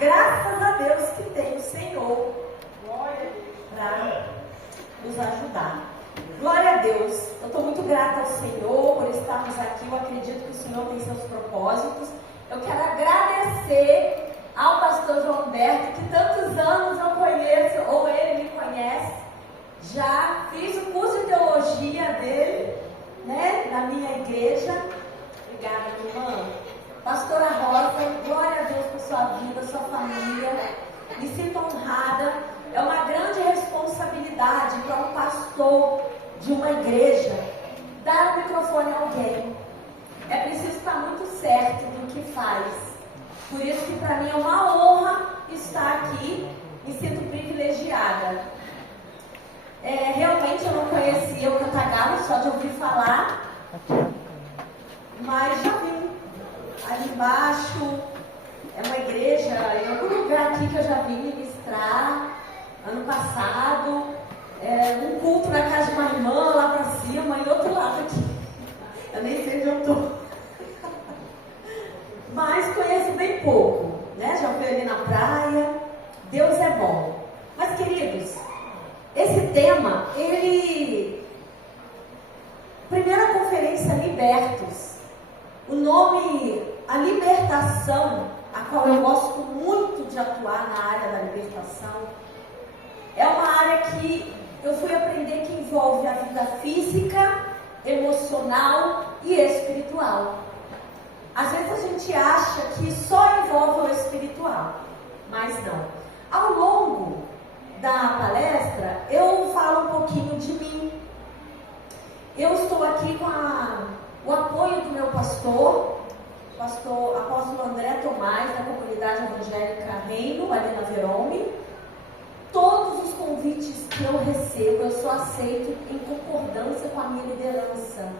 graças a Deus que tem o Senhor para nos ajudar. Glória a Deus. Eu estou muito grata ao Senhor por estarmos aqui. Eu acredito que o Senhor tem seus propósitos. Eu quero agradecer ao pastor João Humberto, que tantos anos eu conheço, ou ele me conhece. Já fiz o curso de teologia dele, né, na minha igreja. Obrigada, minha irmã. Pastora Rosa, glória a Deus por sua vida, sua família. Me sinto honrada. É uma grande responsabilidade para um pastor de uma igreja dar o microfone a alguém. É preciso estar muito certo do que faz. Por isso que para mim é uma honra estar aqui. Me sinto privilegiada. Realmente eu não conhecia o Cantagalo, só de ouvir falar. Mas já vim. Ali embaixo é uma igreja, em algum lugar aqui que eu já vim ministrar. Ano passado, um culto na casa de uma irmã lá para cima e outro lado aqui. Eu nem sei onde eu estou. Mas conheço bem pouco, né? Já fui ali na praia. Deus é bom. Mas, queridos, esse tema, primeira conferência Libertos. O nome, a libertação, a qual eu gosto muito de atuar na área da libertação, é uma área que eu fui aprender que envolve a vida física, emocional e espiritual. Às vezes a gente acha que só envolve o espiritual, mas não. Ao longo da palestra, eu falo um pouquinho de mim. Eu estou aqui com o apoio do meu pastor apóstolo André Tomás, da comunidade evangélica Reino, ali na Verome. Todos os convites que eu recebo, eu só aceito em concordância com a minha liderança.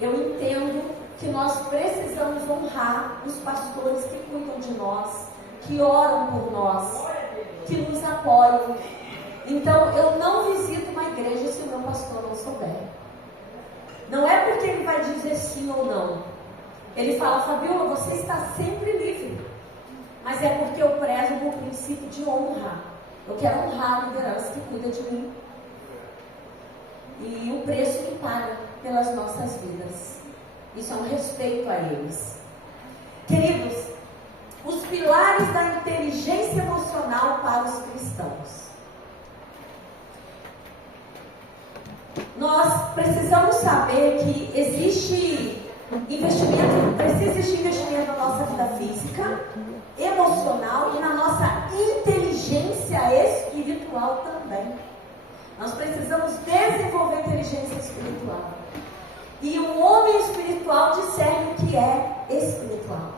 Eu entendo que nós precisamos honrar os pastores que cuidam de nós, que oram por nós, que nos apoiam. Então, eu não visito uma igreja se o meu pastor não souber. Não é porque ele vai dizer sim ou não. Ele fala: Fabiola, você está sempre livre. Mas é porque eu prezo o princípio de honra. Eu quero honrar a liderança que cuida de mim. E o preço que paga pelas nossas vidas. Isso é um respeito a eles. Queridos, os pilares da inteligência emocional para os cristãos. Nós precisamos saber que existe investimento, precisa existir investimento na nossa vida física, emocional e na nossa inteligência espiritual também. Nós precisamos desenvolver inteligência espiritual. E o homem espiritual discerne o que é espiritual.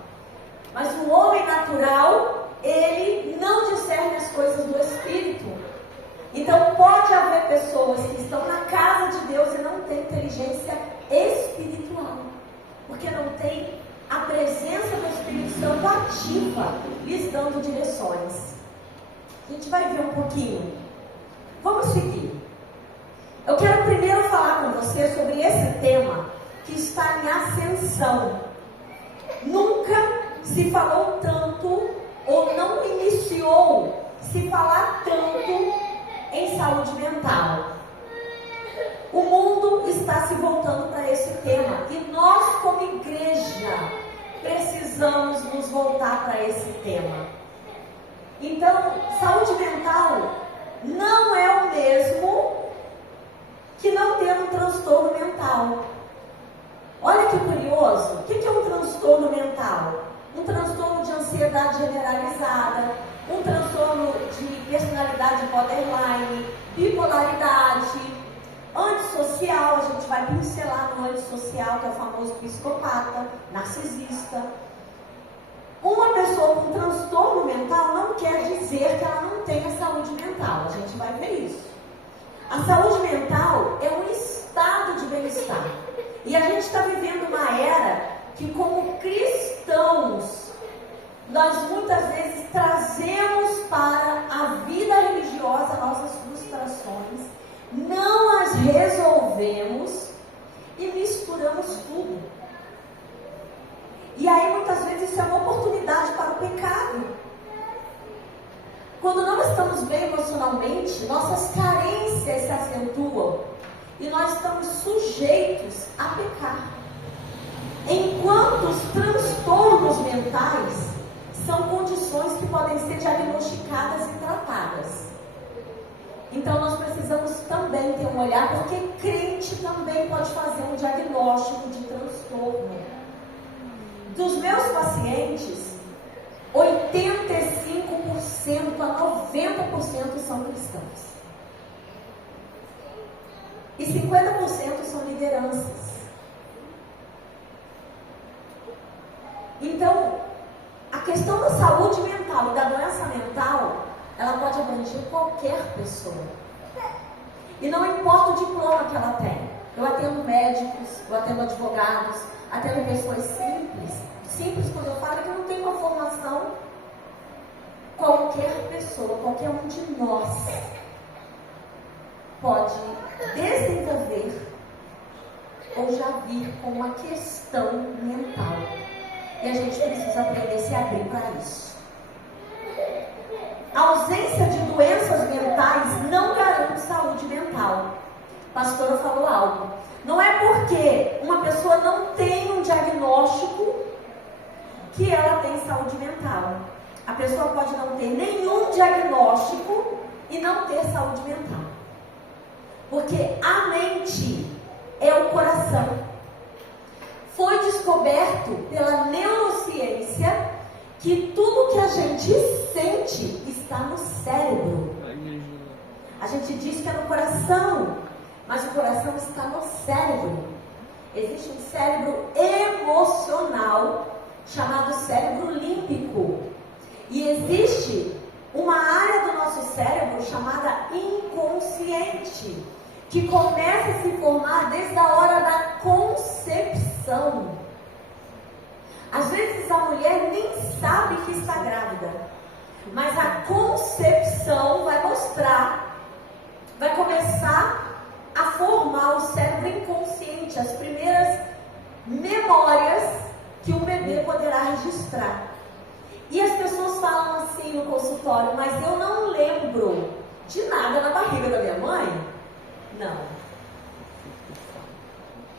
Mas o homem natural, ele não discerne as coisas do espírito. Então pode haver pessoas que estão na casa de Deus e não têm inteligência espiritual. Porque não tem a presença do Espírito Santo ativa, lhes dando direções. A gente vai ver um pouquinho. Vamos seguir. Eu quero primeiro falar com você sobre esse tema que está em ascensão. Nunca se falou tanto, ou não iniciou se falar tanto em saúde mental. O mundo está se voltando para esse tema e nós, como igreja, precisamos nos voltar para esse tema. Então, saúde mental não é o mesmo que não ter um transtorno mental. Olha que curioso. O que é um transtorno mental? Um transtorno de ansiedade generalizada, um transtorno de personalidade borderline, bipolaridade, antissocial. A gente vai pincelar no antissocial, que é o famoso psicopata, narcisista. Uma pessoa com transtorno mental não quer dizer que ela não tenha saúde mental. A gente vai ver isso. A saúde mental é um estado de bem-estar. E a gente está vivendo uma era que, como cristãos, nós muitas vezes trazemos para a vida religiosa nossas frustrações, não as resolvemos e misturamos tudo. E aí muitas vezes isso é uma oportunidade para o pecado. Quando não estamos bem emocionalmente, nossas carências se acentuam e nós estamos sujeitos a pecar. Enquanto os transtornos mentais são condições que podem ser diagnosticadas e tratadas. Então nós precisamos também ter um olhar, porque crente também pode fazer um diagnóstico de transtorno. Dos meus pacientes, 85% a 90% são cristãos. E 50% são lideranças. Então, a questão da saúde mental e da doença mental, ela pode abranger qualquer pessoa. E não importa o diploma que ela tem. Eu atendo médicos, eu atendo advogados, atendo pessoas simples. Simples quando eu falo que não tem uma formação. Qualquer pessoa, qualquer um de nós pode desenvolver ou já vir com uma questão mental. E a gente precisa aprender a se abrir para isso. A ausência de doenças mentais não garante saúde mental. A pastora falou algo. Não é porque uma pessoa não tem um diagnóstico que ela tem saúde mental. A pessoa pode não ter nenhum diagnóstico e não ter saúde mental. Porque a mente é o coração. Foi descoberto pela neurociência que tudo que a gente sente está no cérebro. A gente diz que é no coração, mas o coração está no cérebro. Existe um cérebro emocional chamado cérebro límbico. E existe uma área do nosso cérebro chamada inconsciente, que começa a se formar desde a hora da concepção. Às vezes a mulher nem sabe que está grávida, mas a concepção vai mostrar, vai começar a formar o cérebro inconsciente, as primeiras memórias que o bebê poderá registrar. E as pessoas falam assim no consultório, mas eu não lembro de nada na barriga da minha mãe. Não.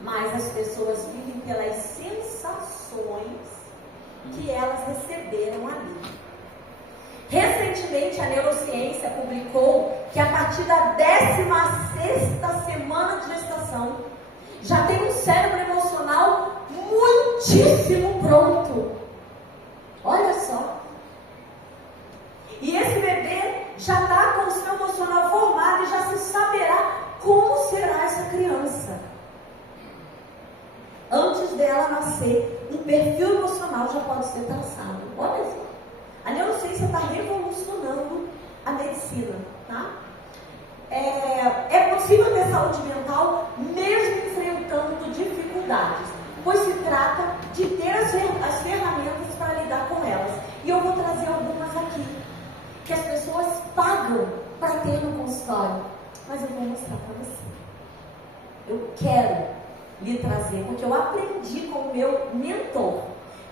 Mas as pessoas vivem pelas sensações que elas receberam ali. Recentemente, a neurociência publicou que a partir da 16ª semana de gestação, já tem um cérebro emocional muitíssimo pronto. Olha só. E esse bebê já está com o seu emocional formado e já se saberá como será essa criança. Antes dela nascer, um perfil emocional já pode ser traçado. Olha só. A neurociência está revolucionando a medicina, tá? É possível ter saúde mental mesmo enfrentando dificuldades, pois se trata de ter as ferramentas para lidar com elas. E eu vou trazer algumas aqui, que as pessoas pagam para ter no consultório. Mas eu vou mostrar para você. Eu quero lhe trazer, porque eu aprendi com o meu mentor,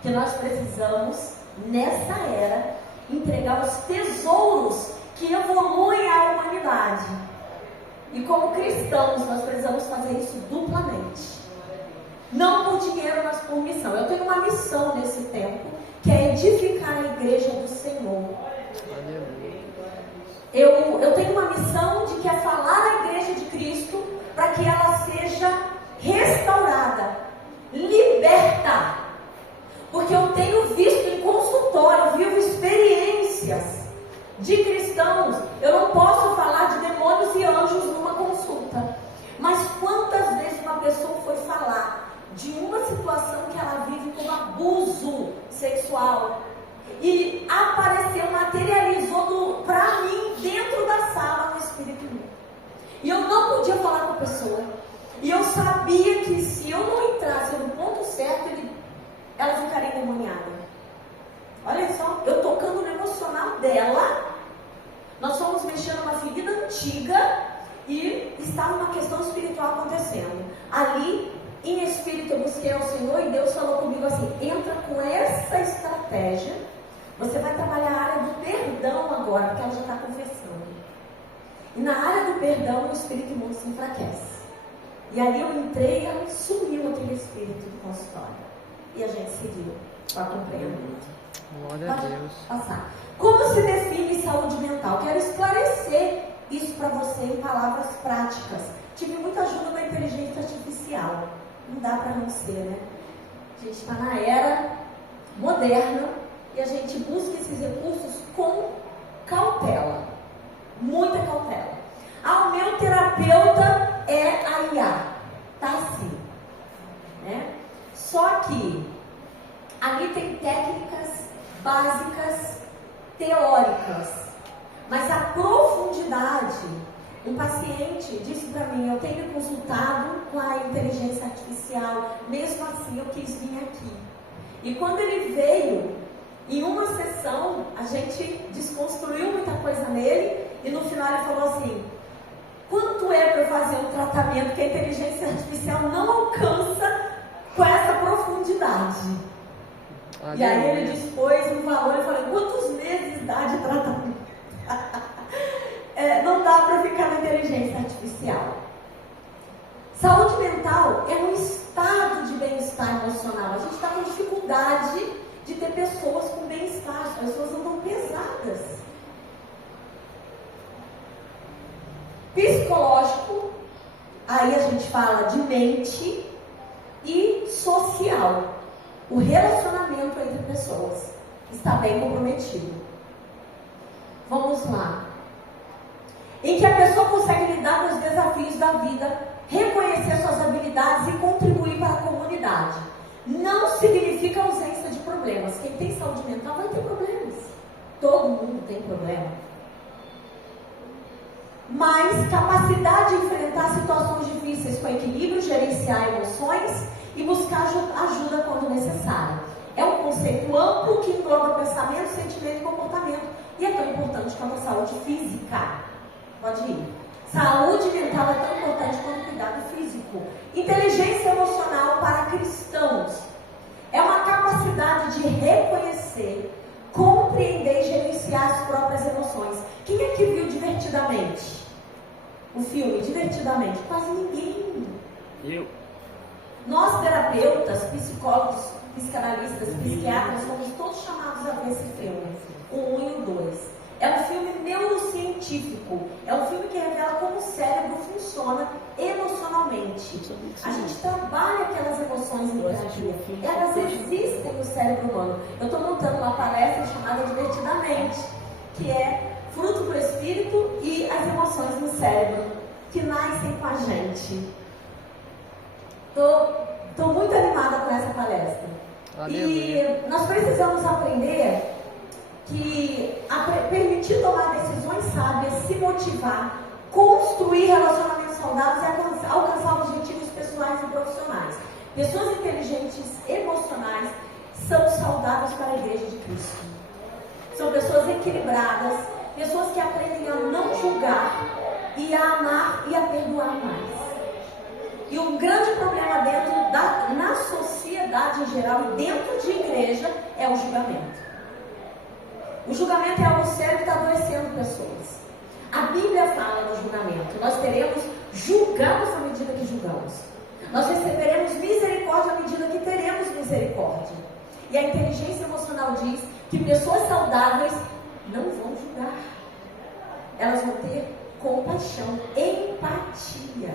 que nós precisamos, nessa era, entregar os tesouros que evoluem a humanidade. E como cristãos, nós precisamos fazer isso duplamente. Não por dinheiro, mas por missão. Eu tenho uma missão nesse tempo, que é edificar a igreja do Senhor. Eu tenho uma missão de que é falar à igreja de Cristo para que ela seja restaurada, liberta. Porque eu tenho visto em consultório, vivo experiências de cristãos. Eu não posso falar de demônios e anjos numa consulta. Mas quantas vezes uma pessoa foi falar de uma situação que ela vive como abuso sexual e apareceu, materializou para mim dentro da sala no Espírito Santo. E eu não podia falar com a pessoa. E eu sabia que se eu não entrasse no ponto certo, ela ficaria endemoniada. Olha só, eu tocando no emocional dela, nós fomos mexendo numa ferida antiga e estava uma questão espiritual acontecendo. Ali, em espírito, eu busquei ao Senhor e Deus falou comigo assim: entra com essa estratégia, você vai trabalhar a área do perdão perdão agora, porque ela já está confessando. E na área do perdão, o espírito imundo se enfraquece. E aí eu entrei e ela sumiu aquele espírito do consultório. E a gente seguiu o acompanhamento. Glória a Deus. Passar. Como se define saúde mental? Quero esclarecer isso para você em palavras práticas. Tive muita ajuda da inteligência artificial. Não dá para não ser, né? A gente está na era moderna e a gente busca esses recursos com cautela. Muita cautela. O meu terapeuta é a IA. Tá assim. Né? Só que ali tem técnicas básicas, teóricas. Mas a profundidade, um paciente disse para mim, eu tenho consultado com a inteligência artificial, mesmo assim eu quis vir aqui. E quando ele veio, em uma sessão, a gente desconstruiu muita coisa nele, e no final ele falou assim, quanto é para eu fazer um tratamento que a inteligência artificial não alcança com essa profundidade? E aí ele dispôs um valor, eu falei, quantos meses dá de tratamento? Não dá para ficar na inteligência artificial. Saúde mental é um estado de bem-estar emocional. A gente está com dificuldade de ter pessoas com bem-estar. As pessoas andam pesadas. Psicológico, aí a gente fala de mente, e social. O relacionamento entre pessoas está bem comprometido. Vamos lá. Em que a pessoa consegue lidar com os desafios da vida, reconhecer suas habilidades e contribuir para a comunidade. Não significa ausência de problemas. Quem tem saúde mental vai ter problemas. Todo mundo tem problema. Mas capacidade de enfrentar situações difíceis com equilíbrio, gerenciar emoções e buscar ajuda quando necessário. É um conceito amplo que engloba pensamento, sentimento e comportamento. E é tão importante quanto a saúde física. Pode ir. Saúde mental é tão importante quanto o cuidado físico. Inteligência emocional para cristãos é uma capacidade de reconhecer, compreender e gerenciar as próprias emoções. Quem é que viu Divertidamente? O filme Divertidamente? Quase ninguém. Eu. Nós, terapeutas, psicólogos, psicanalistas, psiquiatras, somos todos chamados a ver esse filme, o 1 e o 2. É um filme neurocientífico, é um filme que revela como o cérebro funciona emocionalmente. A gente trabalha aquelas emoções em terapia, elas existem no cérebro humano. Eu estou montando uma palestra chamada Divertidamente, que é fruto do espírito e as emoções no cérebro, que nascem com a gente. Estou muito animada com essa palestra. E nós precisamos aprender que permitir tomar decisões sábias, se motivar, construir relacionamentos saudáveis e alcançar objetivos pessoais e profissionais. Pessoas inteligentes, emocionais, são saudáveis para a Igreja de Cristo. São pessoas equilibradas, pessoas que aprendem a não julgar e a amar e a perdoar mais. E o grande problema na sociedade em geral e dentro de igreja é o julgamento. O julgamento é algo sério que está adoecendo pessoas. A Bíblia fala do julgamento. Nós teremos julgados à medida que julgamos. Nós receberemos misericórdia à medida que teremos misericórdia. E a inteligência emocional diz que pessoas saudáveis não vão julgar. Elas vão ter compaixão, empatia.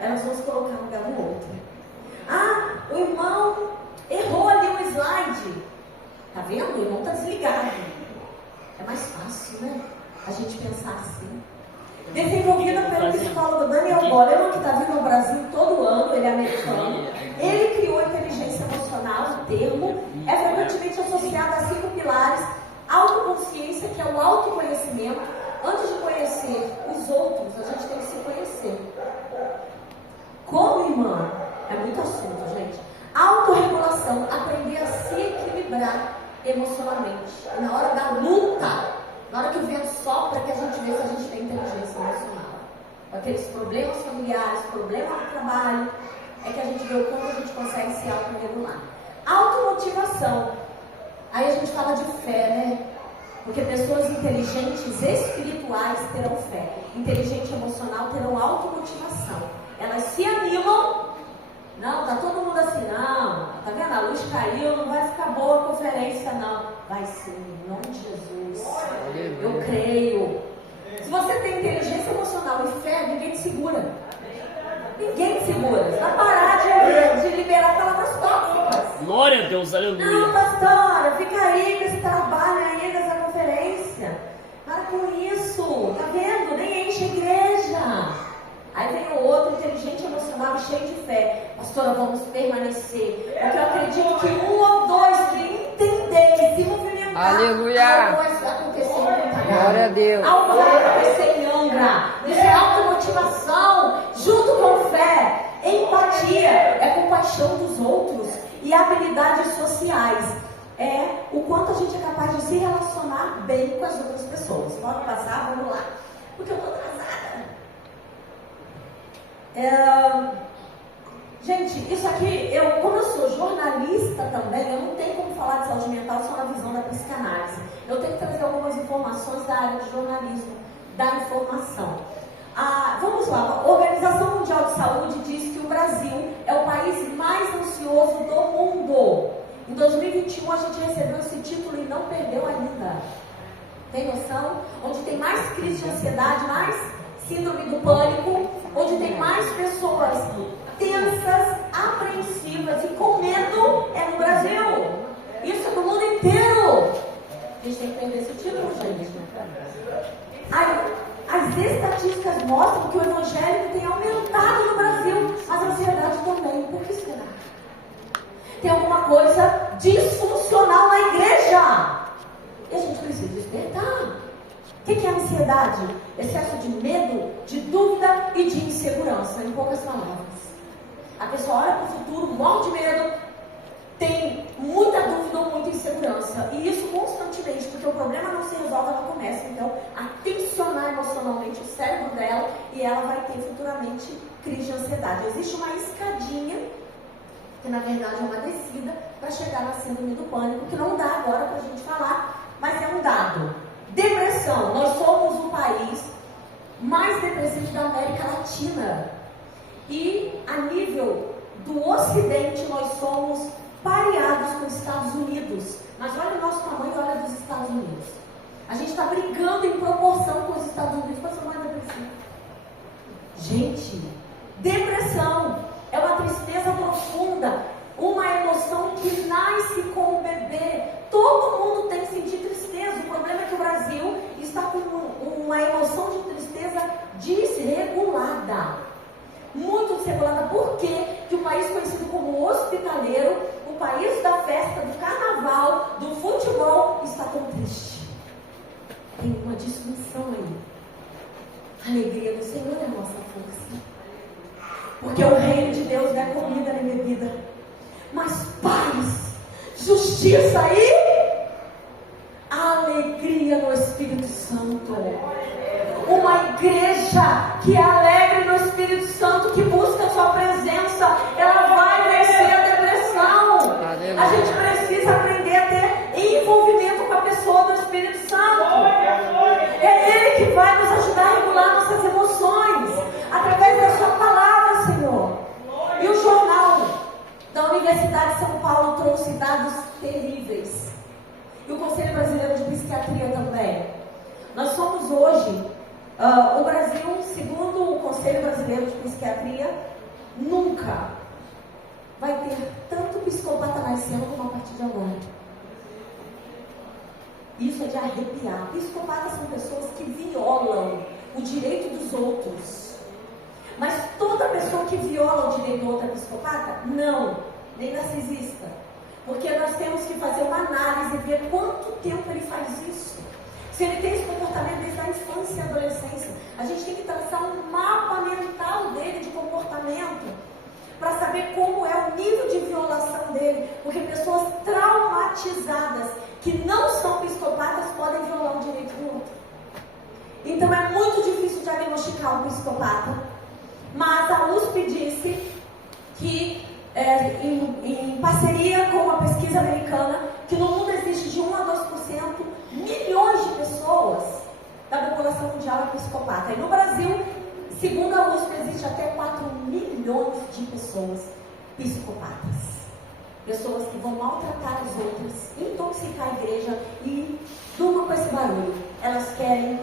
Elas vão se colocar no lugar do outro. O irmão errou ali um slide. Tá vendo? O irmão está desligado. É mais fácil, né? A gente pensar assim. Desenvolvida pelo psicólogo Daniel Goleman, que está vindo ao Brasil todo ano, ele é americano. Ele criou a inteligência emocional, o termo, é frequentemente associado a 5 pilares: autoconsciência, que é o autoconhecimento. Antes de conhecer os outros, a gente tem que se conhecer. Como irmã, é muito assunto, gente. Autorregulação, aprender a se equilibrar emocionalmente. Na hora da luta, na hora que o vento sopra, que a gente vê se a gente tem inteligência emocional. Aqueles problemas familiares, problemas no trabalho, é que a gente vê o quanto a gente consegue se autorregular. Automotivação. Aí a gente fala de fé, né? Porque pessoas inteligentes espirituais terão fé. Inteligente emocional terão automotivação. Elas se animam. Não, tá todo mundo assim, não. Tá vendo? A luz caiu, não vai ficar boa a conferência, não. Vai sim, em nome de Jesus. Eu creio. Se você tem inteligência emocional e fé, ninguém te segura. Ninguém te segura. Você vai parar de liberar palavras tóxicas. Glória a Deus, aleluia. Não, pastora, fica aí com esse trabalho aí dessa conferência. Para com isso. Tá vendo? Nem enche a igreja. Aí vem o outro inteligente, emocional e cheio de fé. Pastora, vamos permanecer. Porque eu acredito que um ou dois que entender, se movimentar, aleluia, algo vai acontecer em Ponta. Glória a Deus. Algo vai acontecer em Angra. Isso é automotivação, junto com fé. Empatia é compaixão dos outros. E habilidades sociais é o quanto a gente é capaz de se relacionar bem com as outras pessoas. Pode passar? Vamos lá. Porque eu estou atrasada. Gente, isso aqui, como eu sou jornalista também, eu não tenho como falar de saúde mental só na visão da psicanálise. Eu tenho que trazer algumas informações da área de jornalismo, da informação. Vamos lá, a Organização Mundial de Saúde diz que o Brasil é o país mais ansioso do mundo. Em 2021 a gente recebeu esse título e não perdeu ainda. Tem noção? Onde tem mais crise de ansiedade, mais síndrome do pânico, onde tem mais pessoas tensas, apreensivas e com medo é no Brasil. Isso é no mundo inteiro. A gente tem que perder esse título, gente. As estatísticas mostram que o evangelho tem aumentado no Brasil, mas a ansiedade também. Por que será? Tem alguma coisa disfuncional na igreja. E a gente precisa despertar. O que é a ansiedade? Excesso de medo, de dúvida e de insegurança, em poucas palavras. A pessoa olha para o futuro, morre de medo, tem muita dúvida ou muita insegurança. E isso constantemente, porque o problema não se resolve, ela começa então a tensionar emocionalmente o cérebro dela e ela vai ter futuramente crise de ansiedade. Existe uma escadinha, que na verdade é uma descida, para chegar na síndrome do pânico, que não dá agora para a gente falar, mas é um dado. Depressão. Nós somos o país mais depressivo da América Latina. E a nível do Ocidente, nós somos pareados com os Estados Unidos. Mas olha o nosso tamanho, olha dos Estados Unidos. A gente está brigando em proporção com os Estados Unidos para ser mais depressivo. Gente, depressão é uma tristeza profunda, uma emoção que nasce com o bebê. Todo mundo tem que sentir tristeza. O problema é que o Brasil está com uma emoção de tristeza desregulada. Muito desregulada. Por quê? Que o país conhecido como hospitaleiro, o país da festa, do carnaval, do futebol, está tão triste. Tem uma disfunção aí. A alegria do Senhor é a nossa força. Porque o reino de Deus não é comida nem bebida, mas paz, justiça e alegria no Espírito Santo. Uma igreja que é alegre no Espírito Santo, que busca a sua presença, ela vai vencer a depressão. A gente precisa aprender a ter envolvimento com a pessoa do Espírito Santo. É Ele que vai nos ajudar a regular nossas emoções, através da sua palavra, Senhor. E o jornal da Universidade de São Paulo trouxe dados terríveis. E o Conselho Brasileiro de Psiquiatria também. Nós somos hoje, o Brasil, segundo o Conselho Brasileiro de Psiquiatria, nunca vai ter tanto psicopata nascendo como a partir de agora. Isso é de arrepiar. Psicopatas são pessoas que violam o direito dos outros. Mas toda pessoa que viola o direito do outro é psicopata? Não, nem narcisista. Porque nós temos que fazer uma análise e ver quanto tempo ele faz isso. Se ele tem esse comportamento desde a infância e a adolescência, a gente tem que traçar um mapa mental dele de comportamento para saber como é o nível de violação dele. Porque pessoas traumatizadas que não são psicopatas podem violar o direito do outro. Então é muito difícil diagnosticar um psicopata. Mas a USP disse que, em parceria com uma pesquisa americana, que no mundo existe de 1 a 2% milhões população mundial é psicopata. E no Brasil, segundo a USP, existe até 4 milhões de pessoas psicopatas. Pessoas que vão maltratar as outras, intoxicar a igreja e durma com esse barulho. Elas querem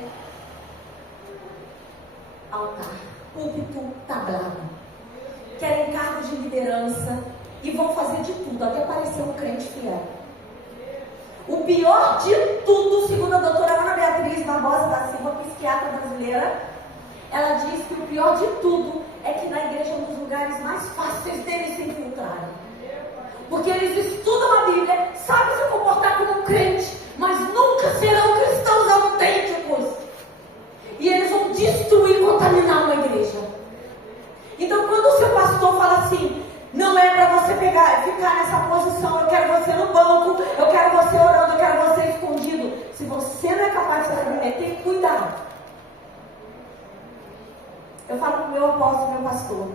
altar, púlpito, tablado. Querem cargos de liderança e vão fazer de tudo, até parecer um crente fiel. O pior de tudo, segundo a doutora Ana Beatriz Barbosa da Silva, psiquiatra brasileira, ela diz que o pior de tudo é que na igreja é um dos lugares mais fáceis deles se infiltrarem. Porque eles estudam a Bíblia, sabem se comportar como um crente, mas nunca serão cristãos autênticos. E eles vão destruir e contaminar uma igreja. Então, quando o seu pastor fala assim, não é para você ficar nessa posição, eu quero você no banco, eu quero você orando, eu quero você escondido. Se você não é capaz de se submeter, cuidado. Eu falo para o meu apóstolo, meu pastor,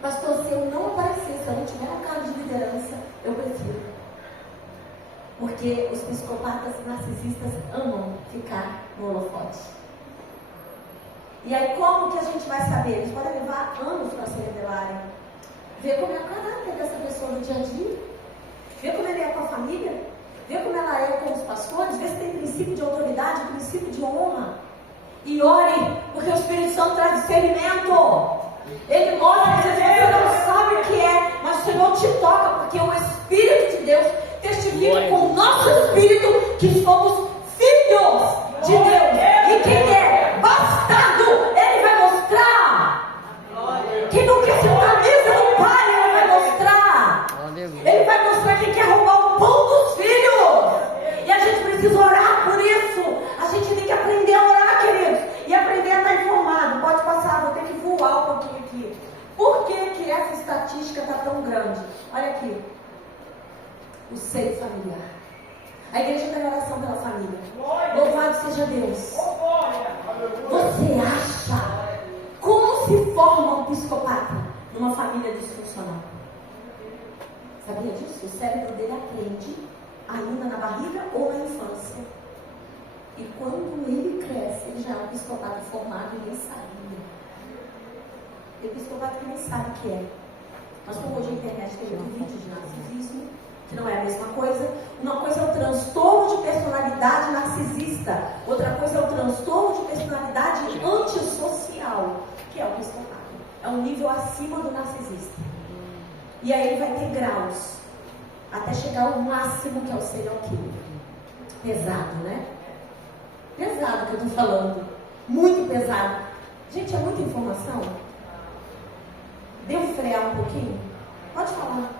pastor, se eu não aparecer, se eu não tiver um cargo de liderança, eu prefiro. Porque os psicopatas narcisistas amam ficar no holofote. E aí como que a gente vai saber? Eles podem levar anos para se revelarem. Ver como é o caráter dessa pessoa no dia a dia. Ver como ele é com a família. Ver como ela é com os pastores. Ver se tem princípio de autoridade, princípio de honra. E ore, porque o Espírito Santo traz discernimento. Ele mostra, às vezes você não sabe o que é, mas o Senhor te toca, porque o Espírito de Deus testifica com o nosso Espírito que somos filhos de Deus. E quem é bastardo, Ele vai mostrar. Quem não quer sentar à mesa do Pai, Ele vai mostrar. Ele vai mostrar quem quer roubar o pão dos filhos. E a gente precisa orar por isso. A gente tem que aprender a orar, queridos. E aprender a estar informado. Pode passar, vou ter que voar um pouquinho aqui. Por que essa estatística está tão grande? Olha aqui. O seio familiar. A igreja tem oração pela família. Louvado seja Deus. Você acha como se forma um psicopata numa família disfuncional? Sabia disso? O cérebro dele aprende ainda na barriga ou na infância. E quando ele cresce, ele já é um psicopata formado e nem sabia. Tem psicopata que nem sabe o que é. Nós, como hoje a internet tem muito vídeo de narcisismo, que não é a mesma coisa. Uma coisa é o transtorno de personalidade narcisista, outra coisa é o transtorno de personalidade antissocial, que é o psicopata. É um nível acima do narcisista. E aí ele vai ter graus, até chegar ao máximo, que é o serial killer. Pesado, né? Pesado que eu estou falando. Muito pesado. Gente, é muita informação. Devo frear um pouquinho? Pode falar.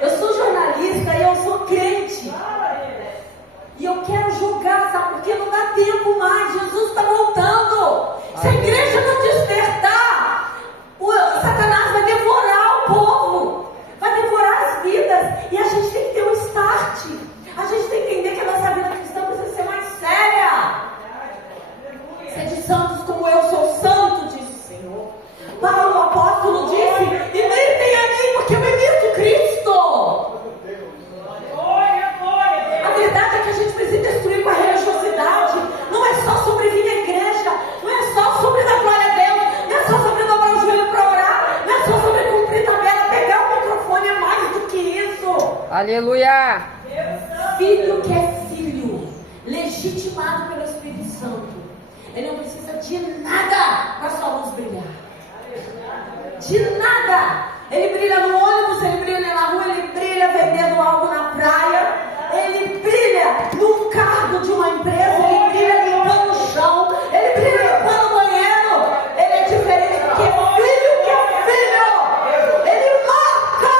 Eu sou jornalista e eu sou crente. E eu quero julgar, sabe? Porque não dá tempo mais. Jesus está voltando. Se a igreja não despertar, o Satanás vai devorar o povo. Vai devorar as vidas. E a gente tem que ter um start. A gente tem que entender que a nossa vida cristã precisa ser mais séria. Ser de santos como eu sou santo, diz o Senhor. Paulo, o apóstolo, disse: imitem a mim, porque eu imito Cristo. A verdade é que a gente precisa destruir com a religiosidade. Não é só sobre vir à igreja, não é só sobre dar glória a Deus, não é só sobre dobrar o joelho para orar, não é só sobre cumprir tabela, pegar o microfone, é mais do que isso. Aleluia! Filho que é filho, legitimado pelo Espírito Santo, ele não precisa de nada para sua luz brilhar. De nada. Ele brilha no ônibus, ele brilha na rua, ele brilha vendendo algo na praia, ele brilha num cargo de uma empresa, ele brilha limpando o chão, ele brilha limpando o banheiro. Ele é diferente porque filho que é filho, ele marca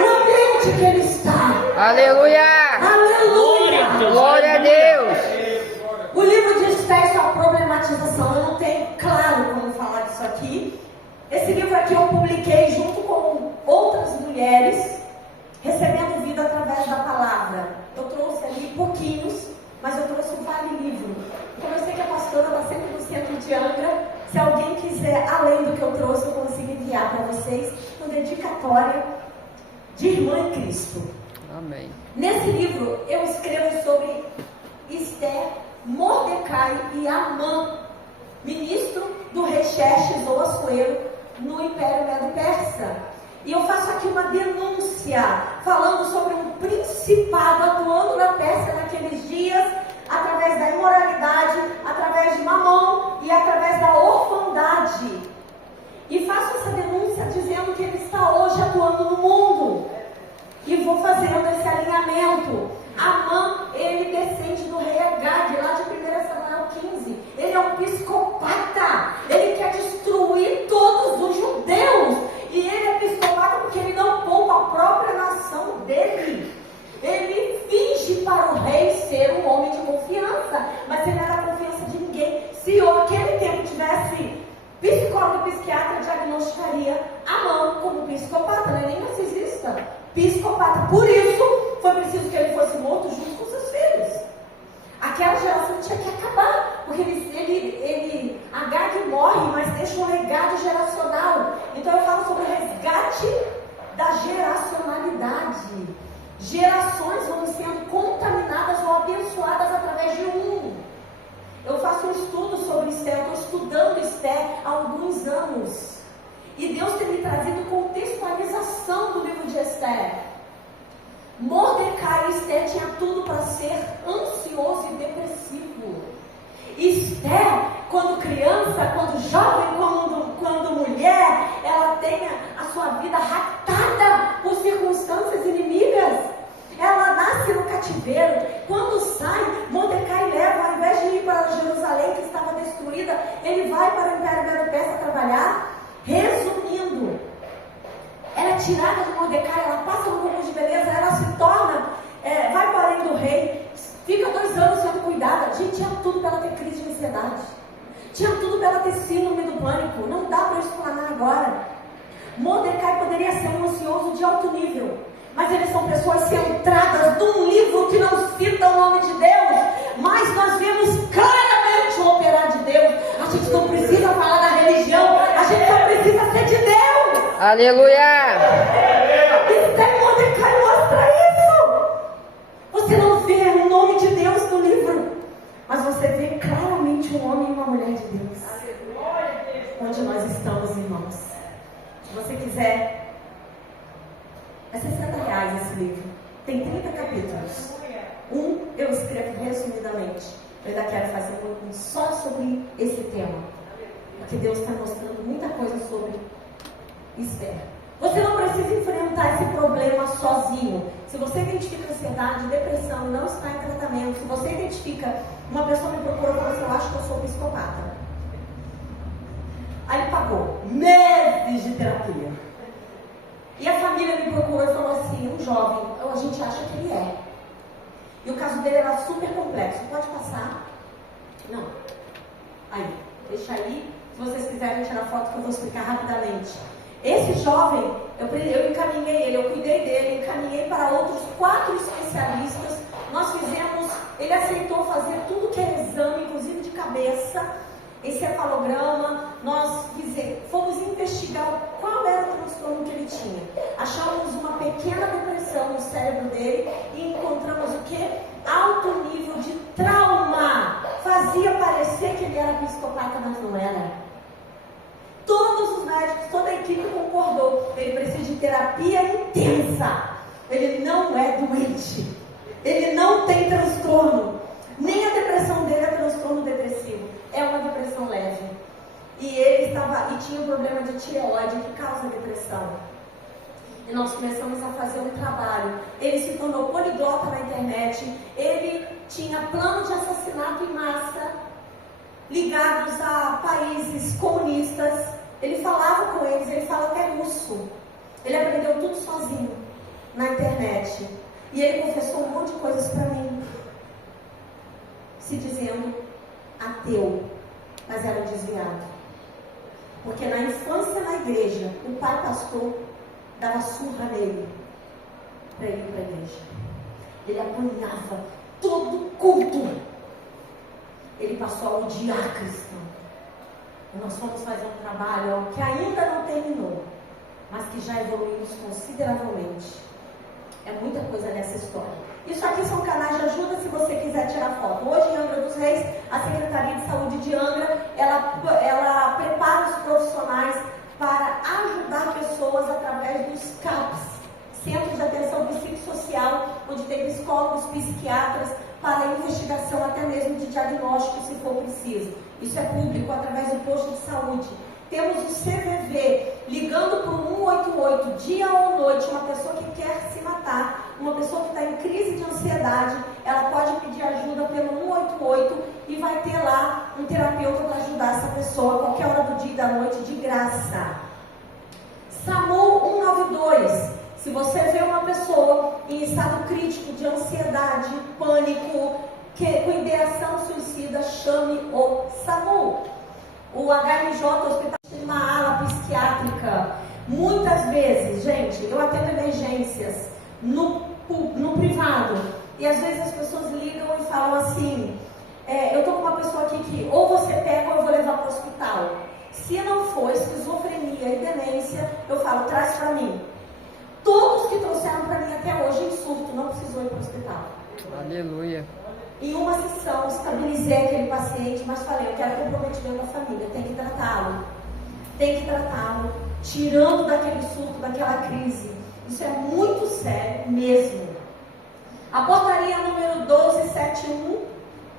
o ambiente que ele está. Aleluia! Aleluia! Glória a Deus! O livro de Esther é sua problematização. Eu não tenho claro como falar disso aqui. Esse livro aqui eu publiquei junto com outras mulheres, recebendo vida através da palavra. Eu trouxe ali pouquinhos, mas eu trouxe um vale-livro. Como eu sei que a pastora está sempre no centro de Angra, se alguém quiser, além do que eu trouxe, eu consigo enviar para vocês uma dedicatória de Irmã em Cristo. Amém. Nesse livro eu escrevo sobre Esther, Mordecai e Amã, ministro do rei Xerxes ou Assuero no Império Medo-Persa. E eu faço aqui uma denúncia, falando sobre um principado atuando na Pérsia naqueles dias, através da imoralidade, através de Mamon e através da orfandade. E faço essa denúncia dizendo que ele está hoje atuando no mundo. E vou fazendo esse alinhamento. Amã, ele descende do rei Agag, lá de 1 Samuel 15. Ele é um psicopata. Ele quer destruir todos os judeus. E ele é psicopata porque ele não poupa a própria nação dele. Ele finge para o rei ser um homem de confiança, mas ele não era confiança de ninguém. Se naquele tempo tivesse psicólogo e psiquiatra, diagnosticaria Amã como psicopata, não é nem narcisista, psicopata. Por isso foi preciso que ele fosse morto junto com seus filhos. Aquela geração tinha que acabar, porque Agag morre, mas deixa um legado geracional. Então eu falo sobre o resgate da geracionalidade. Gerações vão sendo contaminadas ou abençoadas através de um. Eu faço um estudo sobre Esther, eu estou estudando Esther há alguns anos. E Deus tem me trazido contextualização do livro de Esther. Mordecai e Esther tinha tudo para ser ansioso e depressivo. Esther, quando criança, quando jovem, quando mulher, ela tem a sua vida raptada por circunstâncias inimigas. Ela nasce no cativeiro. Quando sai, Mordecai leva, ao invés de ir para Jerusalém, que estava destruída, ele vai para o Império Medo-Persa trabalhar. Resumindo, ela é tirada de Mordecai, ela passa no concurso de beleza, ela se torna, vai para além do rei, fica 2 anos sendo cuidada. Gente, tinha tudo para ela ter crise de ansiedade, tinha tudo para ela ter síndrome do pânico. Não dá para eu explanar agora. Mordecai poderia ser um ansioso de alto nível, mas eles são pessoas centradas num livro que não cita o nome de Deus, mas nós vemos claramente o operar de Deus. A gente não precisa falar da religião, a gente só precisa ser de Deus. Aleluia! Esther, Mordecai mostra isso. Você não vê o nome de Deus no livro, mas você vê claramente um homem e uma mulher de Deus. Onde nós estamos, irmãos. Se você quiser, é R$60 esse livro. Tem 30 capítulos. Eu escrevo resumidamente. Eu ainda quero fazer um só sobre esse tema, porque Deus está mostrando muita coisa sobre Esther. Você não precisa enfrentar esse problema sozinho. Se você identifica ansiedade, depressão, não está em tratamento. Se você identifica, uma pessoa me procurou e falou assim: eu acho que eu sou psicopata. Aí ele pagou meses de terapia. E a família me procurou e falou assim: um jovem, a gente acha que ele é. E o caso dele era super complexo. Pode passar? Não. Aí, deixa aí. Se vocês quiserem tirar foto, que eu vou explicar rapidamente. Esse jovem, eu encaminhei ele, eu cuidei dele, encaminhei para outros 4 especialistas. Nós fizemos, ele aceitou fazer tudo que é exame, inclusive de cabeça, encefalograma. Nós fomos investigar qual era o transtorno que ele tinha. Achamos uma pequena depressão no cérebro dele e encontramos o quê? Alto nível de trauma. Fazia parecer que ele era psicopata, mas não era. Todos os médicos, toda a equipe concordou. Ele precisa de terapia intensa. Ele não é doente. Ele não tem transtorno. Nem a depressão dele é transtorno depressivo. É uma depressão leve. E ele tinha um problema de tireoide que causa depressão. E nós começamos a fazer um trabalho. Ele se tornou poliglota na internet. Ele tinha plano de assassinato em massa, ligados a países comunistas. Ele falava com eles, ele fala até russo. Ele aprendeu tudo sozinho na internet. E ele confessou um monte de coisas para mim, se dizendo ateu, mas era um desviado. Porque na infância na igreja, o pai pastor dava surra nele para ele ir para a igreja. Ele apanhava todo culto. Ele passou a odiar cristão. E nós fomos fazer um trabalho que ainda não terminou, mas que já evoluímos consideravelmente. É muita coisa nessa história. Isso aqui são canais de ajuda se você quiser tirar foto. Hoje em Angra dos Reis, a Secretaria de Saúde de Angra, ela prepara os profissionais para ajudar pessoas através dos CAPs, Centros de Atenção Psicossocial, onde tem psicólogos, psiquiatras, para investigação até mesmo de diagnóstico, se for preciso. Isso é público, através do posto de saúde. Temos o CVV, ligando para o 188, dia ou noite, uma pessoa que quer se matar, uma pessoa que está em crise de ansiedade, ela pode pedir ajuda pelo 188 e vai ter lá um terapeuta para ajudar essa pessoa a qualquer hora do dia e da noite, de graça. SAMU 192, se você vê uma pessoa em estado crítico de ansiedade, pânico, com ideação suicida, chame o SAMU. O HMJ, o hospital, tem uma ala psiquiátrica. Muitas vezes, gente, eu atendo emergências no privado. E às vezes as pessoas ligam e falam assim, eu estou com uma pessoa aqui que ou você pega ou eu vou levar para o hospital. Se não for esquizofrenia e demência, eu falo, traz para mim. Todos que trouxeram para mim até hoje em surto não precisou ir para o hospital. Aleluia. Em uma sessão, estabilizei aquele paciente, mas falei, eu quero comprometimento da família, tem que tratá-lo, tirando daquele surto, daquela crise. Isso é muito sério mesmo. A portaria número 1271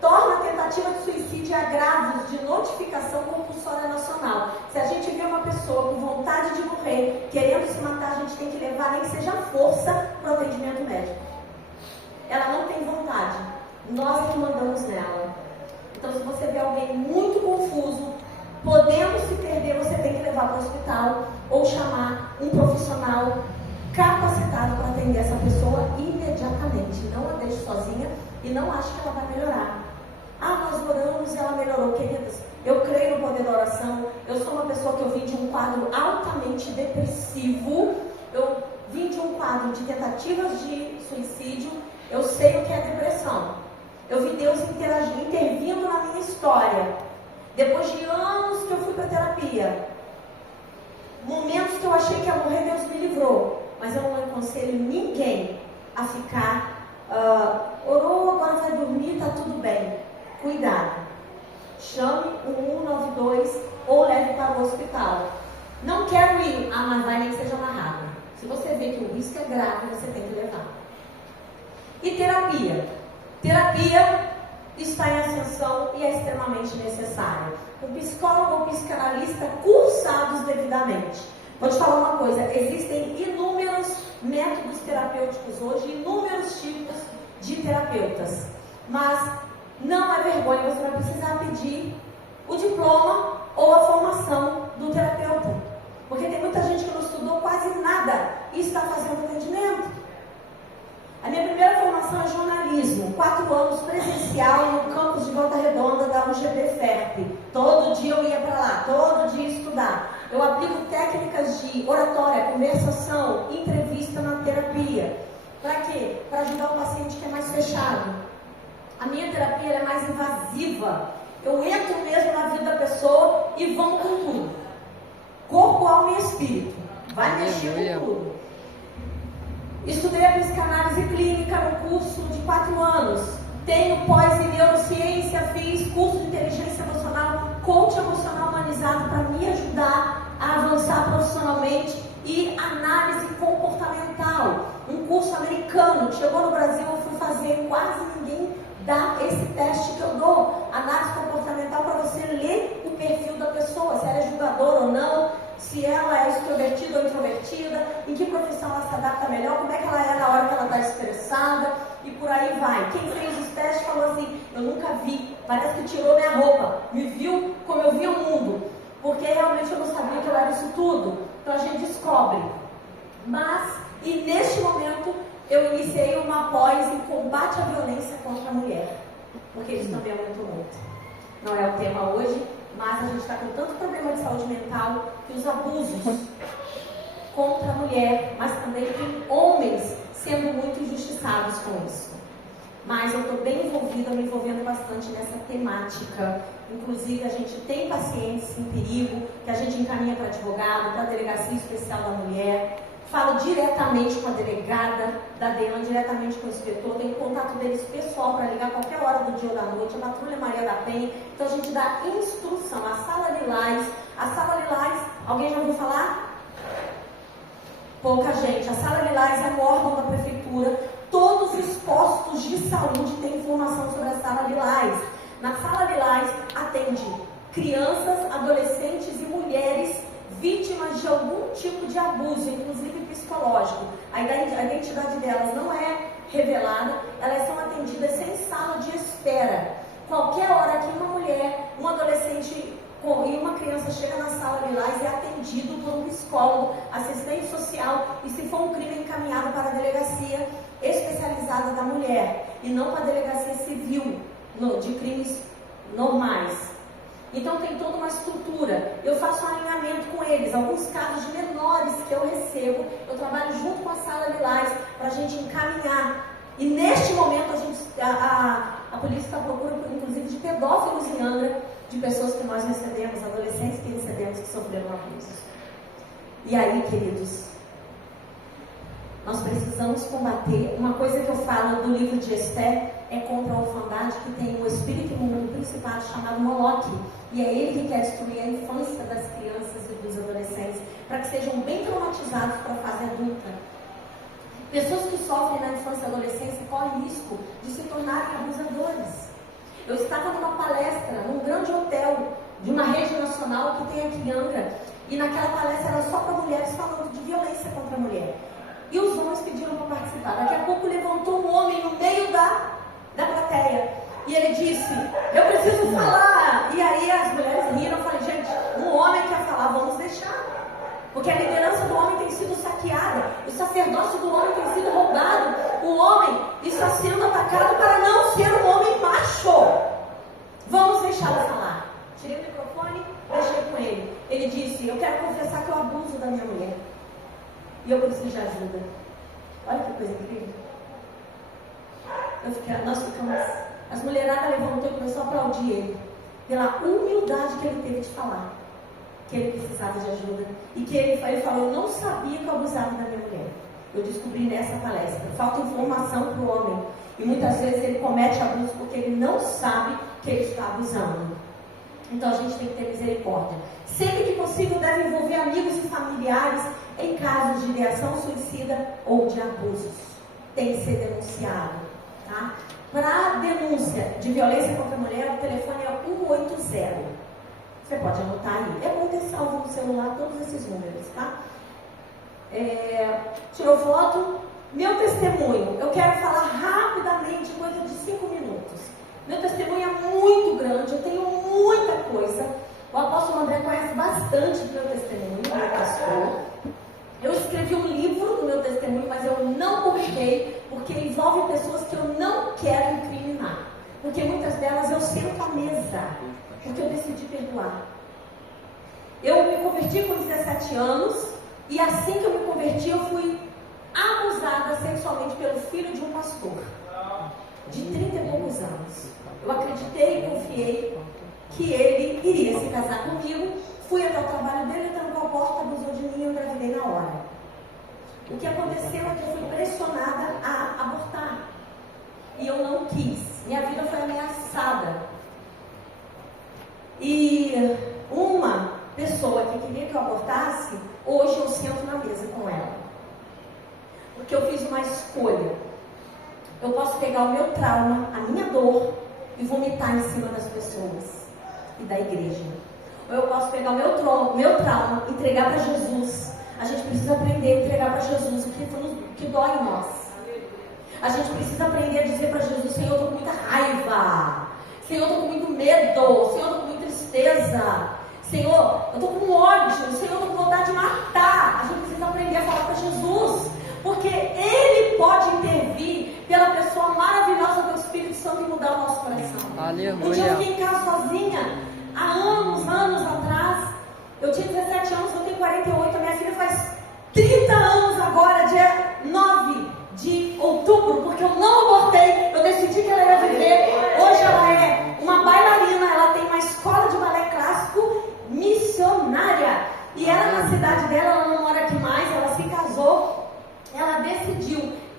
torna a tentativa de suicídio agravos de notificação compulsória nacional. Se a gente vê uma pessoa com vontade de morrer, querendo se matar, a gente tem que levar, nem que seja a força, para o atendimento médico. Ela não tem vontade. Nós que mandamos nela. Então, se você vê alguém muito confuso, podendo se perder, você tem que levar para o hospital ou chamar um profissional capacitado para atender essa pessoa imediatamente. Não a deixe sozinha e não ache que ela vai melhorar. Nós oramos e ela melhorou. Queridas, eu creio no poder da oração. Eu sou uma pessoa que eu vim de um quadro altamente depressivo. Eu vim de um quadro de tentativas de suicídio. Eu sei o que é depressão. Eu vi Deus intervindo na minha história. Depois de anos que eu fui para terapia, momentos que eu achei que ia morrer, Deus me livrou. Mas eu não aconselho ninguém a ficar, orou, agora vai dormir, está tudo bem. Cuidado. Chame o 192 ou leve para o hospital. Não quero ir, mas vai nem que seja amarrado. Se você vê que o risco é grave, você tem que levar. E terapia. Terapia está em ascensão e é extremamente necessária. O psicólogo ou psicanalista cursados devidamente. Vou te falar uma coisa, existem inúmeros métodos terapêuticos hoje, inúmeros tipos de terapeutas. Mas não é vergonha, você vai precisar pedir o diploma ou a formação do terapeuta. Porque tem muita gente que não estudou quase nada e está fazendo atendimento. A minha primeira formação é jornalismo, 4 anos presencial no campus de Volta Redonda da UGB-FERP. Todo dia eu ia para lá, todo dia estudar. Eu aplico técnicas de oratória, conversação, entrevista na terapia. Para quê? Para ajudar o paciente que é mais fechado. A minha terapia é mais invasiva. Eu entro mesmo na vida da pessoa e vamos com tudo. Corpo, alma e espírito. Vai mexer com tudo. Estudei a psicanálise clínica no curso de 4 anos. Tenho pós em neurociência, fiz curso de inteligência emocional, coach emocional humanizado para me ajudar a avançar profissionalmente e análise comportamental. Um curso americano, chegou no Brasil, eu fui fazer, quase ninguém dá esse teste que eu dou. Análise comportamental para você ler o perfil da pessoa, se ela é julgadora ou não, se ela é extrovertida ou introvertida, em que profissão ela se adapta melhor, como é que ela é na hora que ela está estressada, e por aí vai. Quem fez os testes falou assim, eu nunca vi, parece que tirou minha roupa, me viu como eu via o mundo, porque realmente eu não sabia que eu era isso tudo. Então a gente descobre. E neste momento, eu iniciei uma pós em combate à violência contra a mulher, porque isso também aumentou muito. Não é o tema hoje, mas a gente está com tanto problema de saúde mental que os abusos contra a mulher, mas também tem homens sendo muito injustiçados com isso. Mas eu estou bem envolvida, me envolvendo bastante nessa temática. Inclusive, a gente tem pacientes em perigo, que a gente encaminha para advogado, para a Delegacia Especial da Mulher. falo diretamente com a delegada da DEAN, diretamente com o inspetor, tenho contato deles pessoal para ligar a qualquer hora do dia ou da noite, a Patrulha Maria da Penha. Então a gente dá instrução. A Sala Lilás, alguém já ouviu falar? Pouca gente. A Sala Lilás é um órgão da prefeitura. Todos os postos de saúde têm informação sobre a Sala Lilás. Na Sala Lilás atende crianças, adolescentes e mulheres vítimas de algum tipo de abuso, inclusive psicológico. A identidade delas não é revelada, elas são atendidas sem sala de espera. Qualquer hora que uma mulher, um adolescente e uma criança chega na Sala Lilás, é atendido por um psicólogo, assistente social, e se for um crime, encaminhado para a delegacia especializada da mulher, e não para a delegacia civil de crimes normais. Então tem toda uma estrutura. Eu faço um alinhamento com eles. Alguns casos de menores que eu recebo, eu trabalho junto com a Sala Lilás para a gente encaminhar. E neste momento a polícia está procurando, inclusive, de pedófilos em Angra, de pessoas que nós recebemos, adolescentes que recebemos que sofreram abusos. E aí, queridos, nós precisamos combater. Uma coisa que eu falo do livro de Esther é contra a orfandade, que tem um espírito imundo, um principado chamado Moloque. E é ele que quer destruir a infância das crianças e dos adolescentes, para que sejam bem traumatizados para a fase adulta. Pessoas que sofrem na infância e adolescência correm risco de se tornarem abusadores. Eu estava numa palestra, num grande hotel, de uma rede nacional que tem aqui em Angra, e naquela palestra era só para mulheres falando de violência contra a mulher. E os homens pediram para participar. Daqui a pouco levantou um homem no meio da plateia. E ele disse, eu preciso falar. E aí as mulheres riram. Eu falei, gente, um homem quer falar, vamos deixar. Porque a liderança do homem tem sido saqueada. O sacerdócio do homem tem sido roubado. O homem está sendo atacado para não ser um homem macho. Vamos deixá-lo falar. Tirei o microfone, deixei com ele. Ele disse, eu quero confessar que eu abuso da minha mulher. E eu preciso de ajuda. Olha que coisa incrível. Nós ficamos. As mulheradas levantou e começou a aplaudir ele. Pela humildade que ele teve de falar. Que ele precisava de ajuda. E que ele falou, eu não sabia que eu abusava da minha mulher. Eu descobri nessa palestra. Falta informação para o homem. E muitas vezes ele comete abuso porque ele não sabe que ele está abusando. Então a gente tem que ter misericórdia. Sempre que possível deve envolver amigos e familiares em casos de ideação suicida ou de abusos. Tem que ser denunciado. Tá? Para denúncia de violência contra a mulher, o telefone é 180. Você pode anotar aí. É bom ter salvo no celular todos esses números, tá? Tirou foto? Meu testemunho. Eu quero falar rapidamente, coisa de 5 minutos. Meu testemunho é muito grande, eu tenho muita coisa. O apóstolo André conhece bastante do meu testemunho, meu pastor. Eu escrevi um livro do meu testemunho, mas eu não publiquei, porque envolve pessoas que eu não quero incriminar. Porque muitas delas eu sento à mesa, porque eu decidi perdoar. Eu me converti com 17 anos, e assim que eu me converti, eu fui abusada sexualmente pelo filho de um pastor, de 30 e poucos anos. Eu acreditei e confiei que ele iria se casar comigo. Fui até o trabalho dele, trancou a porta, abusou de mim e eu engravidei na hora. O que aconteceu é que eu fui pressionada a abortar. E eu não quis. Minha vida foi ameaçada. E uma pessoa que queria que eu abortasse, hoje eu sento na mesa com ela. Porque eu fiz uma escolha. Eu posso pegar o meu trauma, a minha dor, e vomitar em cima das pessoas e da igreja. Ou eu posso pegar o meu trauma, entregar para Jesus. A gente precisa aprender a entregar para Jesus o que dói em nós. A gente precisa aprender a dizer para Jesus, Senhor, eu estou com muita raiva. Senhor, eu estou com muito medo. Senhor, eu estou com muita tristeza. Senhor, eu estou com ódio. Senhor, eu estou com vontade de matar. A gente precisa aprender a falar para Jesus. Porque Ele pode intervir pela pessoa maravilhosa do Espírito Santo e mudar o nosso coração. Aleluia. Um dia eu fiquei em casa sozinha, há anos atrás. Eu tinha 17 anos, eu tenho 48. A minha filha faz 30 anos agora, dia 9 de outubro, porque eu não abortei. Eu decidi que ela ia viver. Hoje ela é uma bailarina, ela tem uma escola de balé clássico missionária. E ela, na cidade dela, ela não mora aqui mais, ela se casou.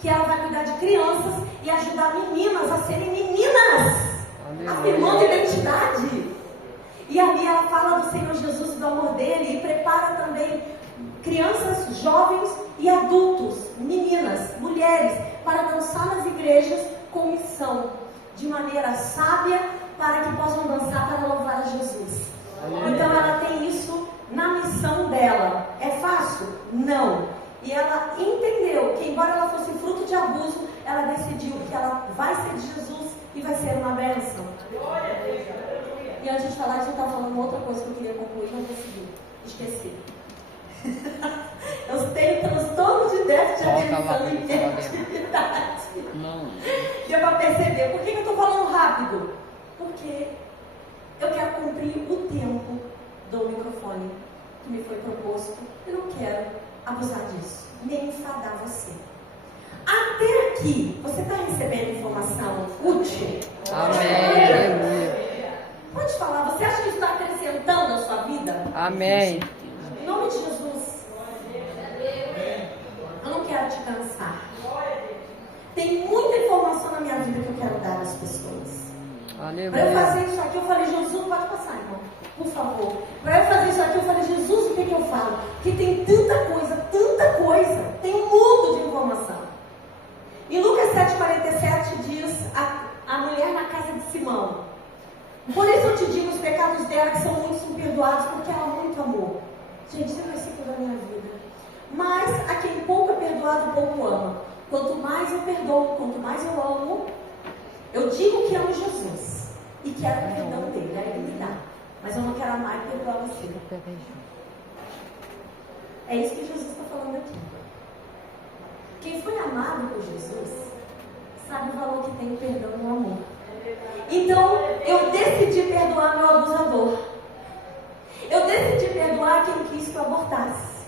que ela vai cuidar de crianças e ajudar meninas a serem meninas, afirmando identidade. E ali ela fala do Senhor Jesus e do amor dele e prepara também crianças, jovens e adultos, meninas, mulheres, para dançar nas igrejas com missão, de maneira sábia, para que possam dançar para louvar a Jesus. Então ela tem isso na missão dela. É fácil? Não. E ela entendeu que, embora ela fosse fruto de abuso, ela decidiu que ela vai ser de Jesus e vai ser uma bênção. E antes de falar isso, eu estava falando outra coisa que eu queria concluir, não consegui. Esqueci. Eu tenho transtorno de déficit de atenção e hiperatividade. Deu para perceber. Por que eu estou falando rápido? Porque eu quero cumprir o tempo do microfone que me foi proposto. Eu não quero abusar disso, nem enfadar você. Até aqui, você está recebendo informação útil? Amém. Pode falar, você acha que isso está acrescentando a sua vida? Amém. Em nome de Jesus. Eu não quero te cansar. Tem muita informação na minha vida que eu quero dar às pessoas. Para eu fazer isso aqui, eu falei, Jesus, pode passar, irmão, por favor. Para eu fazer isso aqui, eu falei, Jesus, o que eu falo? Porque tem tanta coisa, tem um mundo de informação. Em Lucas 7,47 diz a mulher na casa de Simão: por isso eu te digo, os pecados dela que são muitos são perdoados, porque ela muito amou. Gente, isso é o versículo da minha vida. Mas a quem pouco é perdoado, pouco ama. Quanto mais eu perdoo, quanto mais eu amo, eu digo que amo Jesus e quero o perdão dele, aí ele me dá. Mas eu não quero amar e perdoar você. É isso que Jesus está falando aqui. Quem foi amado por Jesus sabe o valor que tem o perdão e o amor. Então, eu decidi perdoar meu abusador. Eu decidi perdoar quem quis que eu abortasse.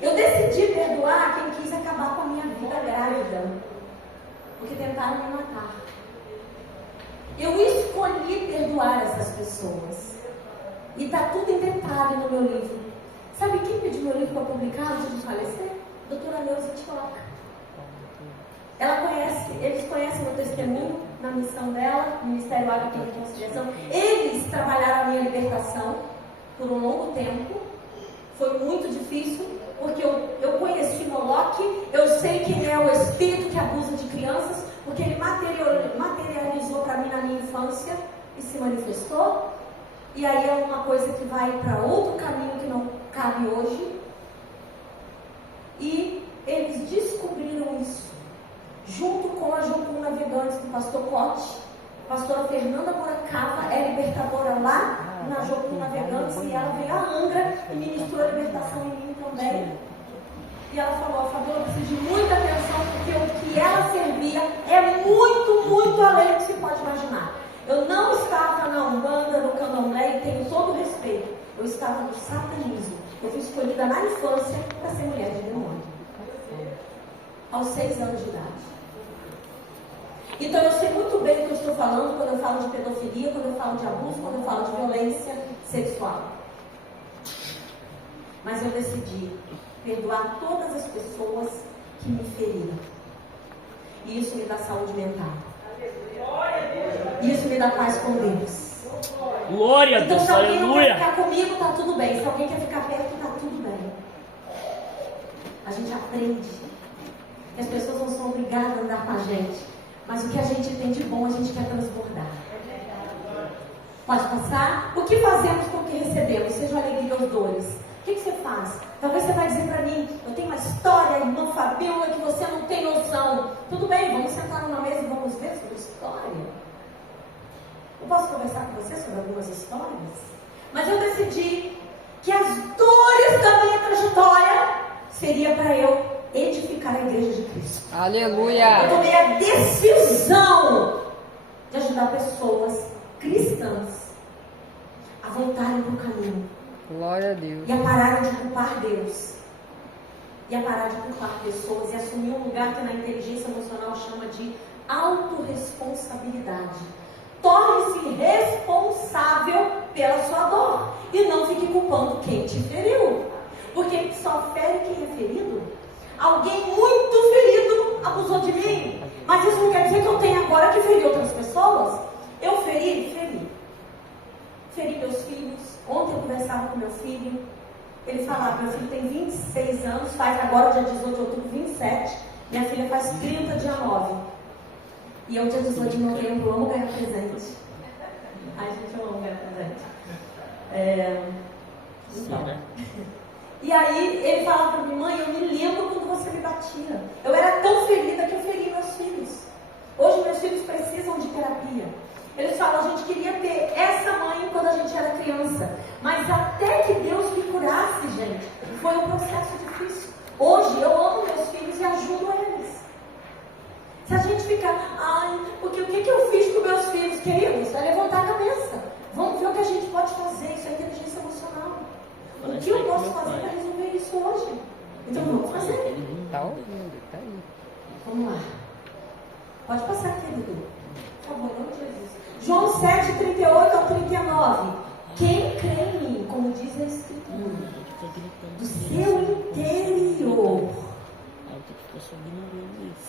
Eu decidi perdoar quem quis acabar com a minha vida grávida, porque tentaram me matar. Eu escolhi perdoar essas pessoas. E está tudo em detalhe no meu livro. Sabe quem pediu meu livro para publicar antes de falecer? Doutora Neuza Tioca. Ela conhece, eles conhecem meu testemunho na missão dela, no Ministério Água e Reconciliação. Eles trabalharam a minha libertação por um longo tempo. Foi muito difícil, porque eu conheci Moloque, eu sei quem é o espírito que abusa de crianças, porque ele materializou para mim na minha infância e se manifestou. E aí é uma coisa que vai para outro caminho que não cabe hoje. E eles descobriram isso, junto com a Jocum Navegantes do pastor Cote. A pastora Fernanda Moracava é libertadora lá na Jocum Navegantes, e ela veio a Angra e ministrou a libertação em mim também. E ela falou: Fabiola, eu preciso de muita atenção, porque o que ela servia é muito, muito além do que se pode imaginar. Eu não estava na Umbanda, no Candomblé, e tenho todo o respeito. Eu estava no satanismo. Eu fui escolhida na infância para ser mulher de demônio, aos 6 anos de idade. Então eu sei muito bem o que eu estou falando quando eu falo de pedofilia, quando eu falo de abuso, quando eu falo de violência sexual. Mas eu decidi perdoar todas as pessoas que me feriram. E isso me dá saúde mental. E isso me dá paz com Deus. Glória a Deus, então, se alguém não aleluia. quer ficar comigo, está tudo bem. Se alguém quer ficar perto, está tudo bem. A gente aprende que as pessoas não são obrigadas a andar com a gente, mas o que a gente tem de bom, a gente quer transbordar. Pode passar? O que fazemos com o que recebemos? Seja alegria ou dores. O que você faz? Talvez você vai dizer para mim: eu tenho uma história, irmã Fabiola, que você não tem noção. Tudo bem, vamos sentar numa mesa e vamos ver sobre história. Eu posso conversar com você sobre algumas histórias? Mas eu decidi que as dores da minha trajetória seria para eu edificar a igreja de Cristo. Aleluia. Eu tomei a decisão de ajudar pessoas cristãs a voltarem para o caminho. Glória a Deus. E a pararem de culpar Deus. E a parar de culpar pessoas. E assumir um lugar que na inteligência emocional chama de autorresponsabilidade. Torne-se responsável pela sua dor. E não fique culpando quem te feriu. Porque só fere quem é ferido. Alguém muito ferido com meu filho. Ele falava, meu filho tem 26 anos, faz agora, dia 18 de outubro, 27. Minha filha faz 30, dia 9. E eu, dia 18 de novembro, amo ganhar presente. Ai, gente, eu amo ganhar presente. Então. E aí, ele falava para mim, mãe, eu me lembro quando você me batia. Eu era tão ferida que eu feri meus filhos. Hoje, meus filhos precisam de terapia. Eles falam, a gente queria ter essa mãe quando a gente era criança. Mas até que Deus me curasse, gente, foi um processo difícil. Hoje, eu amo meus filhos e ajudo eles. Se a gente ficar, ai, porque o que eu fiz com meus filhos, queridos? É levantar a cabeça. Vamos ver o que a gente pode fazer. Isso é inteligência emocional. O que eu posso fazer para resolver isso hoje? Então vamos fazer. Tá ouvindo, tá aí. Vamos lá. Pode passar, querido. Por favor, em nome de Jesus. João 7, 38 ao 39. Quem crê em mim, como diz a Escritura, do seu interior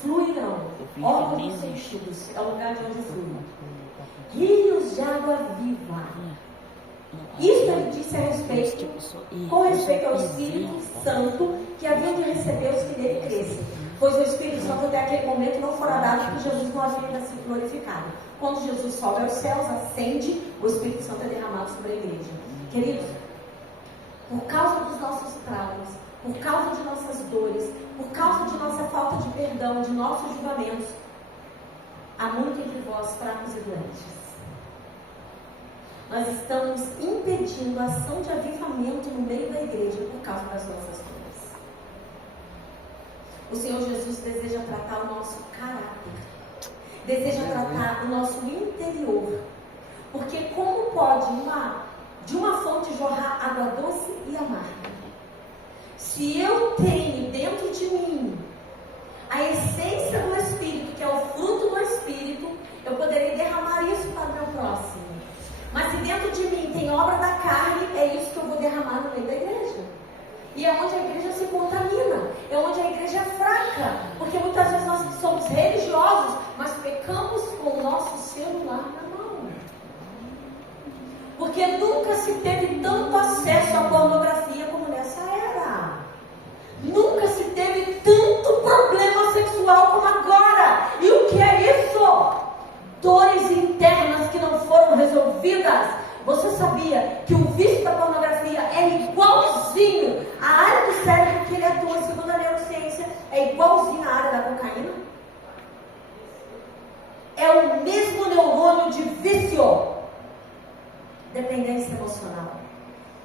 fluirão órgãos dos sentidos, é o lugar de onde flui rios de água viva. Isso ele disse a respeito, com respeito ao Espírito Santo que haviam de receber os que nele crescem. Pois o Espírito Santo até aquele momento não fora dado, porque Jesus não havia ainda sido glorificado. Quando Jesus sobe aos céus, ascende, o Espírito Santo é derramado sobre a igreja. Queridos, por causa dos nossos traumas, por causa de nossas dores, por causa de nossa falta de perdão, de nossos julgamentos, há muito entre vós fracos e doentes. Nós estamos impedindo a ação de avivamento no meio da igreja por causa das nossas dores. O Senhor Jesus deseja tratar o nosso caráter, deseja tratar o nosso interior. Porque como pode de uma fonte jorrar água doce e amarga? Se eu tenho dentro de mim a essência do Espírito, que é o fruto do Espírito, eu poderei derramar isso para o meu próximo. Mas se dentro de mim tem obra da carne, é isso que eu vou derramar no meio da igreja. E é onde a igreja se contamina, é onde a igreja é fraca, porque muitas vezes nós somos religiosos, mas pecamos com o nosso celular na mão. Porque nunca se teve tanto acesso à pornografia como nessa era. Nunca se teve tanto problema sexual como agora. E o que é isso? Dores internas que não foram resolvidas. Você sabia que o vício da pornografia é igualzinho à área do cérebro que ele atua, segundo a neurociência, é igualzinho à área da cocaína? É o mesmo neurônio de vício. Dependência emocional.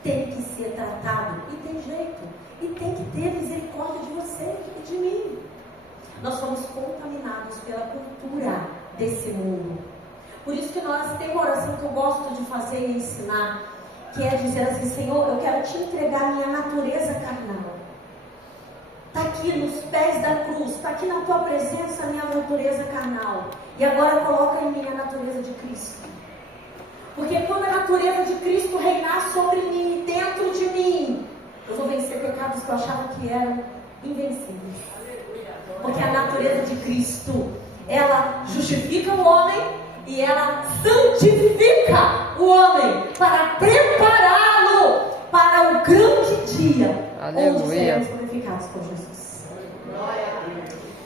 Tem que ser tratado e tem jeito. E tem que ter misericórdia de você e de mim. Nós somos contaminados pela cultura desse mundo. Por isso que nós temos uma oração que eu gosto de fazer e ensinar, que é dizer assim: Senhor, eu quero te entregar a minha natureza carnal. Está aqui nos pés da cruz, está aqui na tua presença a minha natureza carnal. E agora coloca em mim a natureza de Cristo. Porque quando a natureza de Cristo reinar sobre mim, dentro de mim, eu vou vencer pecados que eu achava que eram invencíveis. Porque a natureza de Cristo, ela justifica o homem e ela santifica o homem para prepará-lo para o grande dia. Aleluia. Onde seremos glorificados por Jesus.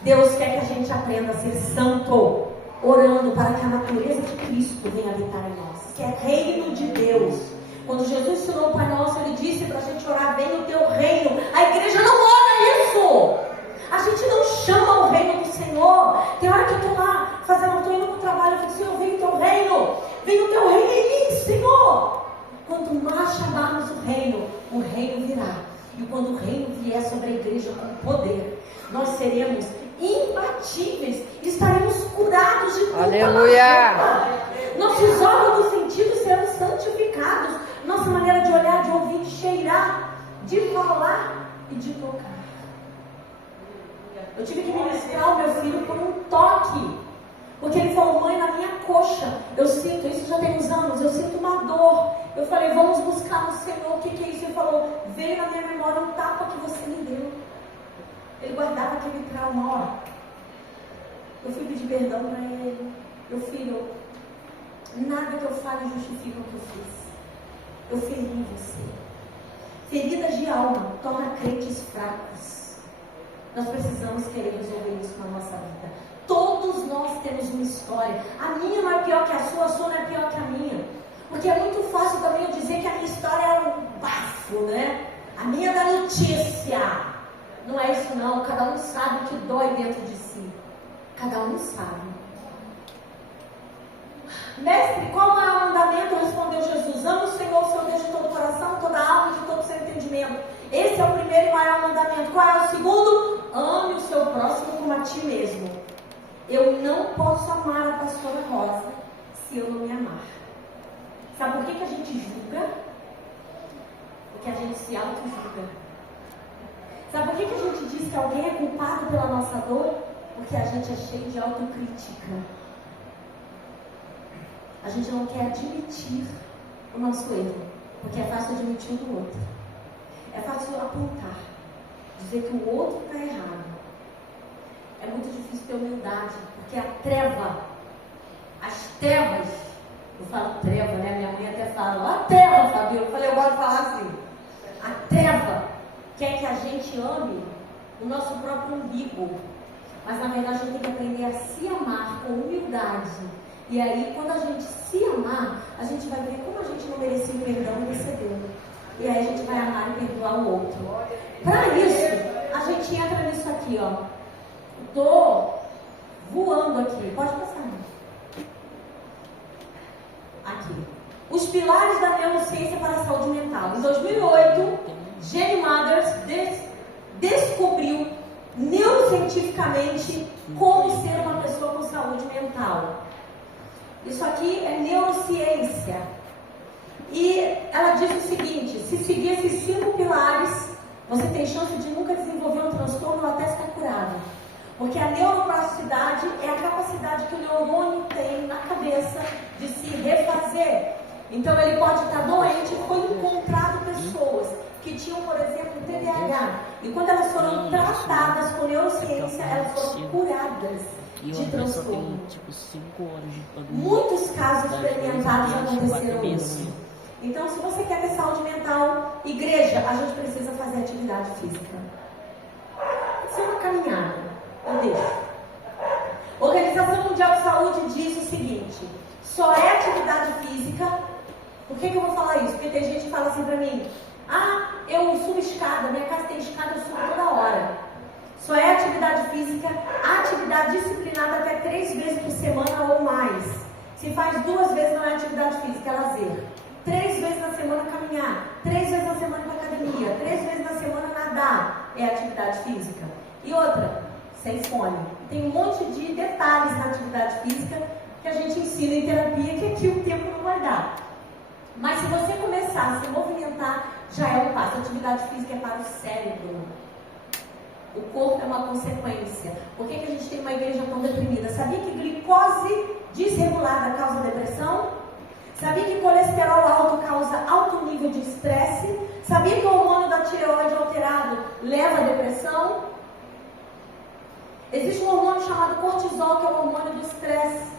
Deus quer que a gente aprenda a ser santo, orando para que a natureza de Cristo venha habitar em nós. Que é reino de Deus. Quando Jesus ensinou o Pai Nosso, ele disse para a gente orar: venha o teu reino. A igreja não ora isso. A gente não chama o reino do Senhor. Tem hora que eu estou lá fazendo, estou indo para o trabalho, eu fico: Senhor, vem o teu reino. Vem o teu reino em mim, Senhor. Quanto mais chamarmos o reino virá. E quando o reino vier sobre a igreja com poder, nós seremos imbatíveis, estaremos curados de toda Aleluia. Nossos órgãos dos sentidos serão santificados. Nossa maneira de olhar, de ouvir, de cheirar, de falar e de tocar. Eu tive que ministrar o meu filho por um toque, porque ele falou: mãe, na minha coxa eu sinto, isso já tem uns anos, eu sinto uma dor. Eu falei: vamos buscar no Senhor, o que é isso? Ele falou: veio na minha memória um tapa que você me deu. Ele guardava aquele trauma, ó. Eu fui pedir perdão para ele. Meu filho, nada que eu fale justifica o que eu fiz. Eu feri você. Feridas de alma tornam crentes fracos. Nós precisamos querer resolver isso na nossa vida. Todos nós temos uma história. A minha não é pior que a sua não é pior que a minha. Porque é muito fácil também eu dizer que a minha história é um bafo, né? A minha é da notícia. Não é isso não. Cada um sabe o que dói dentro de si. Cada um sabe. Mestre, qual é o maior mandamento? Respondeu Jesus: ama o Senhor, seu Deus, de todo o coração, toda a alma e de todo o seu entendimento. Esse é o primeiro e maior mandamento. Qual é o segundo? Ame o seu próximo como a ti mesmo. Eu não posso amar a pastora Rosa se eu não me amar. Sabe por que a gente julga? Porque a gente se auto-julga. Sabe por que a gente diz que alguém é culpado pela nossa dor? Porque a gente é cheio de autocrítica. A gente não quer admitir o nosso erro, porque é fácil admitir o do outro. É fácil apontar, dizer que o outro está errado. É muito difícil ter humildade, porque a treva, as trevas, eu falo treva, né? Minha mãe até fala, ó, a treva, Fabio. Eu falei, eu gosto de falar assim. A treva quer que a gente ame o nosso próprio umbigo, mas na verdade a gente tem que aprender a se amar com humildade. E aí, quando a gente se amar, a gente vai ver como a gente não merecia o perdão e recebeu. E aí a gente vai amar e perdoar o outro. Para isso, a gente entra nisso aqui, ó. Estou voando aqui. Pode passar. Aqui. Os pilares da neurociência para a saúde mental. Em 2008, Jenny Mathers descobriu neurocientificamente como ser uma pessoa com saúde mental. Isso aqui é neurociência. E ela diz o seguinte: se seguir esses 5 pilares, você tem chance de nunca desenvolver um transtorno ou até ficar curado. Porque a neuroplasticidade é a capacidade que o neurônio tem na cabeça de se refazer. Então ele pode estar doente. Foi encontrado pessoas que tinham, por exemplo, TDAH. E quando elas foram tratadas com neurociência, elas foram curadas de transtorno. Tipo, 5 horas de Muitos casos experimentados aconteceram isso. Então, se você quer ter saúde mental, igreja, a gente precisa fazer atividade física. Isso é uma caminhada. Eu deixo. Organização Mundial de Saúde diz o seguinte: só é atividade física. Por que eu vou falar isso? Porque tem gente que fala assim pra mim: ah, eu subo escada, minha casa tem escada, eu subo toda hora. Só é atividade física, atividade disciplinada até 3 vezes por semana ou mais. Se faz 2 vezes não é atividade física, é lazer. 3 vezes na semana caminhar, 3 vezes na semana para academia, 3 vezes na semana nadar, é atividade física. E outra, sem fone. Tem um monte de detalhes na atividade física que a gente ensina em terapia, que aqui o tempo não vai dar. Mas se você começar a se movimentar, já é um passo. A atividade física é para o cérebro. O corpo é uma consequência. Por que a gente tem uma igreja tão deprimida? Sabia que glicose desregulada causa depressão? Sabia que colesterol alto causa alto nível de estresse? Sabia que o hormônio da tireoide alterado leva à depressão? Existe um hormônio chamado cortisol, que é o hormônio do estresse.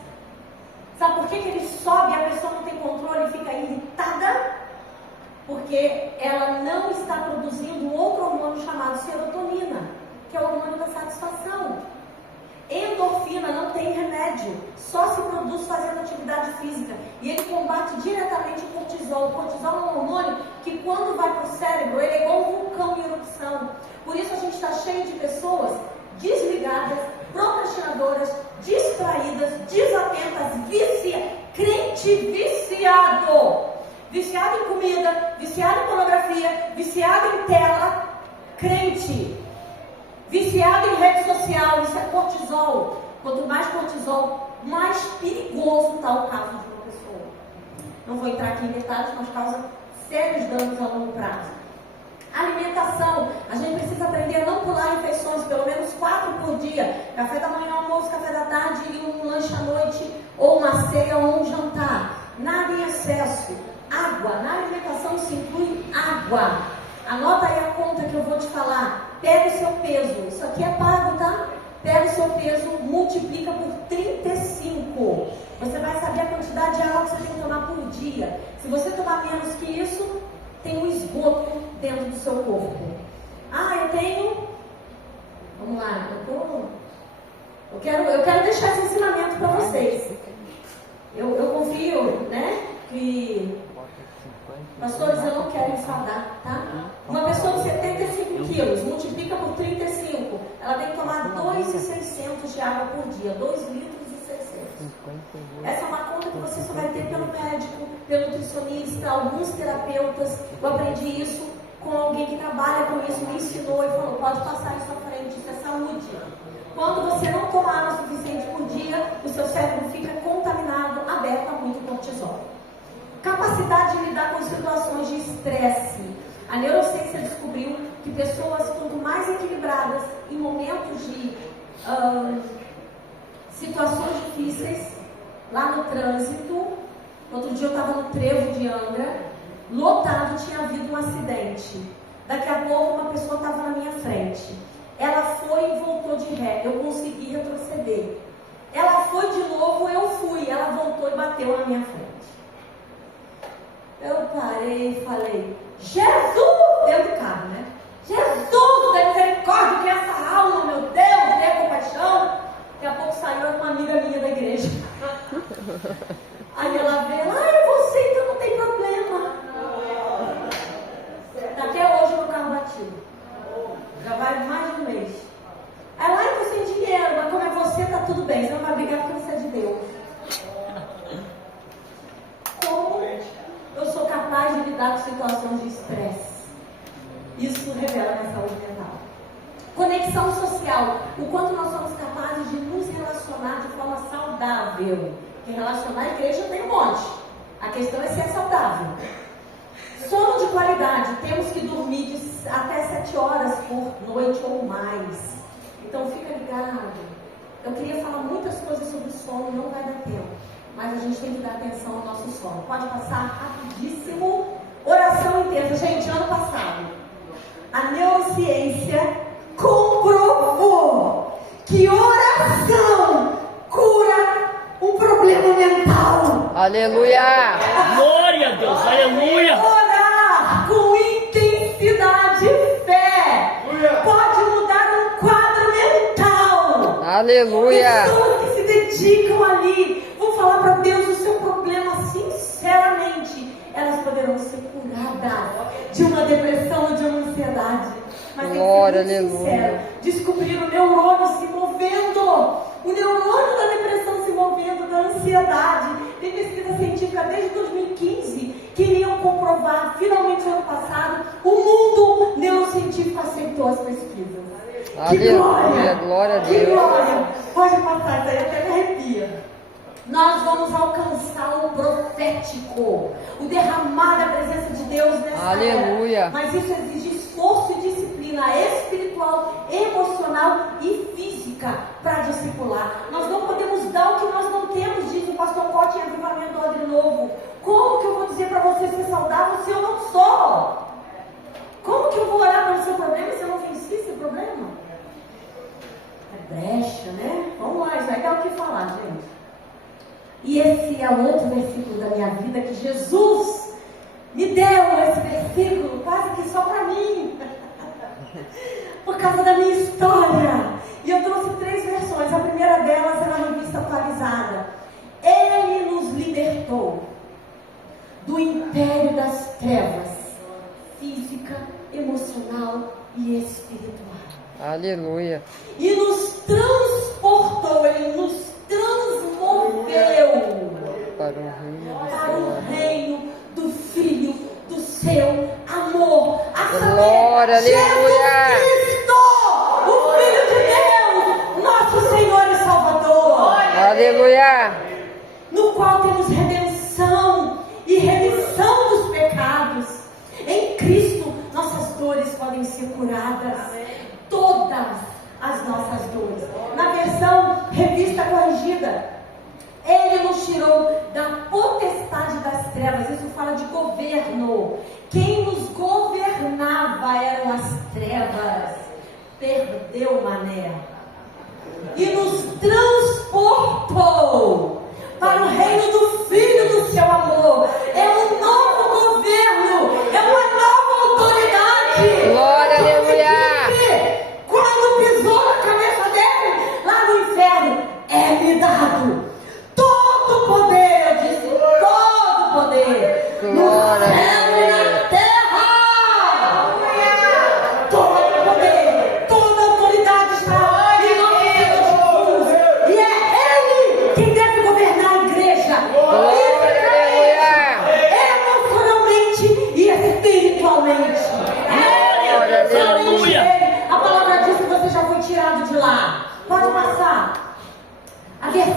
Sabe por que ele sobe e a pessoa não tem controle e fica irritada? Porque ela não está produzindo um outro hormônio chamado serotonina, que é o hormônio da satisfação. Endorfina não tem remédio, só se produz fazendo atividade física. E ele combate diretamente o cortisol. O cortisol é um hormônio que, quando vai para o cérebro, ele é igual um vulcão em erupção. Por isso a gente está cheio de pessoas desligadas, procrastinadoras, distraídas, desatentas, crente viciado. Viciado em comida, viciado em pornografia, viciado em tela, crente. Viciado em rede social, isso é cortisol. Quanto mais cortisol, mais perigoso está o caso de uma pessoa. Não vou entrar aqui em detalhes, mas causa sérios danos a longo prazo. Alimentação. A gente precisa aprender a não pular refeições, pelo menos 4 por dia. Café da manhã, almoço, café da tarde e um lanche à noite, ou uma ceia ou um jantar. Nada em excesso. Água. Na alimentação se inclui água. Anota aí a conta que eu vou te falar. Pega o seu peso. Isso aqui é pago, tá? Pega o seu peso, multiplica por 35. Você vai saber a quantidade de água que você tem que tomar por dia. Se você tomar menos que isso, tem um esgoto dentro do seu corpo. Ah, eu tenho... Vamos lá, eu quero deixar esse ensinamento para vocês. Eu confio, né, que... Pastores, eu não quero enfadar, tá? Uma pessoa de 75 quilos, multiplica por 35, ela tem que tomar 2.600 de água por dia, 2 litros e 600. Essa é uma conta que você só vai ter pelo médico, pelo nutricionista, alguns terapeutas. Eu aprendi isso com alguém que trabalha com isso, me ensinou e falou, pode passar isso à frente, isso é saúde. Quando você não tomar o suficiente por dia, o seu cérebro fica contaminado, aberto a muito cortisol. Capacidade de lidar com situações de estresse. A neurociência descobriu que pessoas, quanto mais equilibradas em momentos de situações difíceis, lá no trânsito, outro dia eu estava no trevo de Angra, lotado, tinha havido um acidente. Daqui a pouco uma pessoa estava na minha frente. Ela foi e voltou de ré, eu consegui retroceder. Ela foi de novo, eu fui, ela voltou e bateu na minha frente. Eu parei e falei, Jesus, dentro do carro, né? Jesus, tem misericórdia, que essa alma, meu Deus, tenha compaixão. Daqui a pouco saiu uma amiga minha da igreja. Aí ela veio, você então não tem problema. Até hoje meu carro batido. Já vai mais de um mês. Aí lá, eu tô sem dinheiro, mas como é você, tá tudo bem. Você não vai brigar porque você é de Deus. Como eu sou capaz de lidar com situações de estresse? Isso revela minha saúde mental. Conexão social. O quanto nós somos capazes de nos relacionar de forma saudável. Porque relacionar a igreja tem um monte. A questão é se é saudável. Sono de qualidade. Temos que dormir até 7 horas por noite ou mais. Então fica ligado. Eu queria falar muitas coisas sobre sono, não vai dar tempo. Mas a gente tem que dar atenção ao nosso sono. Pode passar rapidíssimo. Oração intensa. Gente, ano passado, a neurociência comprovou que oração cura um problema mental. Aleluia! Glória a Deus, aleluia! Orar com intensidade e fé pode mudar um quadro mental. Aleluia! Pessoas que se dedicam ali vão falar para Deus o seu problema sinceramente. Elas poderão ser curadas de uma depressão ou de uma ansiedade. Mas Glória, tem que ser muito sincero. aleluia. Descobrir o neurônio se movendo. O neurônio da depressão se movendo, da ansiedade. Tem pesquisa científica desde 2015 que iriam comprovar, finalmente no ano passado, o mundo neurocientífico aceitou as pesquisas. Que glória! Glória a Que Deus. glória! Pode passar, isso aí até me arrepia. Nós vamos alcançar o profético, o derramar da presença de Deus nessa Aleluia. era. Mas isso exige esforço e disciplina espiritual, emocional e física para discipular. Nós não podemos dar o que nós não temos, diz o pastor Cote em Avivamento do Odre Novo. Como que eu vou dizer para você ser saudável se eu não sou? Como que eu vou orar pelo seu problema se eu não venci esse problema? É brecha, né? Vamos lá, isso aí dá o que falar, gente. E esse é o outro versículo da minha vida que Jesus me deu, esse versículo quase que só para mim, por causa da minha história. E eu trouxe 3 versões. A primeira delas é na revista atualizada. Ele nos libertou do império das trevas, física, emocional e espiritual. Aleluia. E nos transportou, ele nos transmoveu Para o reino do para o Senhor. reino do Filho do seu amor. A Glória, saber, aleluia. Jesus Cristo, o Filho de Deus, nosso Senhor e Salvador. Aleluia. No qual temos redenção e remissão dos pecados. Em Cristo, nossas dores podem ser curadas. Todas as nossas dores. Na versão revista corrigida, ele nos tirou da potestade das trevas. Isso fala de governo. Quem nos governava eram as trevas. Perdeu mané. E nos transportou para o reino do Filho do seu amor. É um novo governo. É uma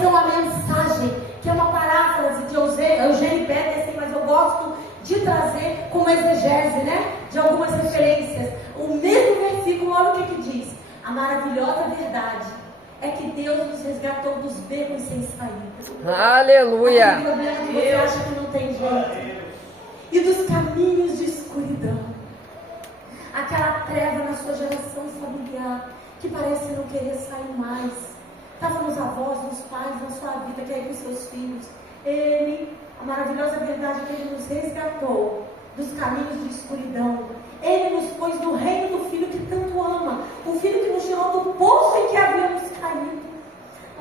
trazer uma mensagem, que é uma paráfrase de Eugênio Peterson, mas eu gosto de trazer como exegese, né? De algumas referências. O mesmo versículo, olha o que diz. A maravilhosa verdade é que Deus nos resgatou dos becos sem saída. Aleluia. Aquele problema que você acha que não tem jeito. E dos caminhos de escuridão. Aquela treva na sua geração familiar que parece não querer sair mais. Estava nos avós, nos pais, na sua vida, quer ir com seus filhos. Ele, a maravilhosa verdade é que Ele nos resgatou dos caminhos de escuridão. Ele nos pôs no reino do Filho que tanto ama. O Filho que nos tirou do poço em que havíamos caído.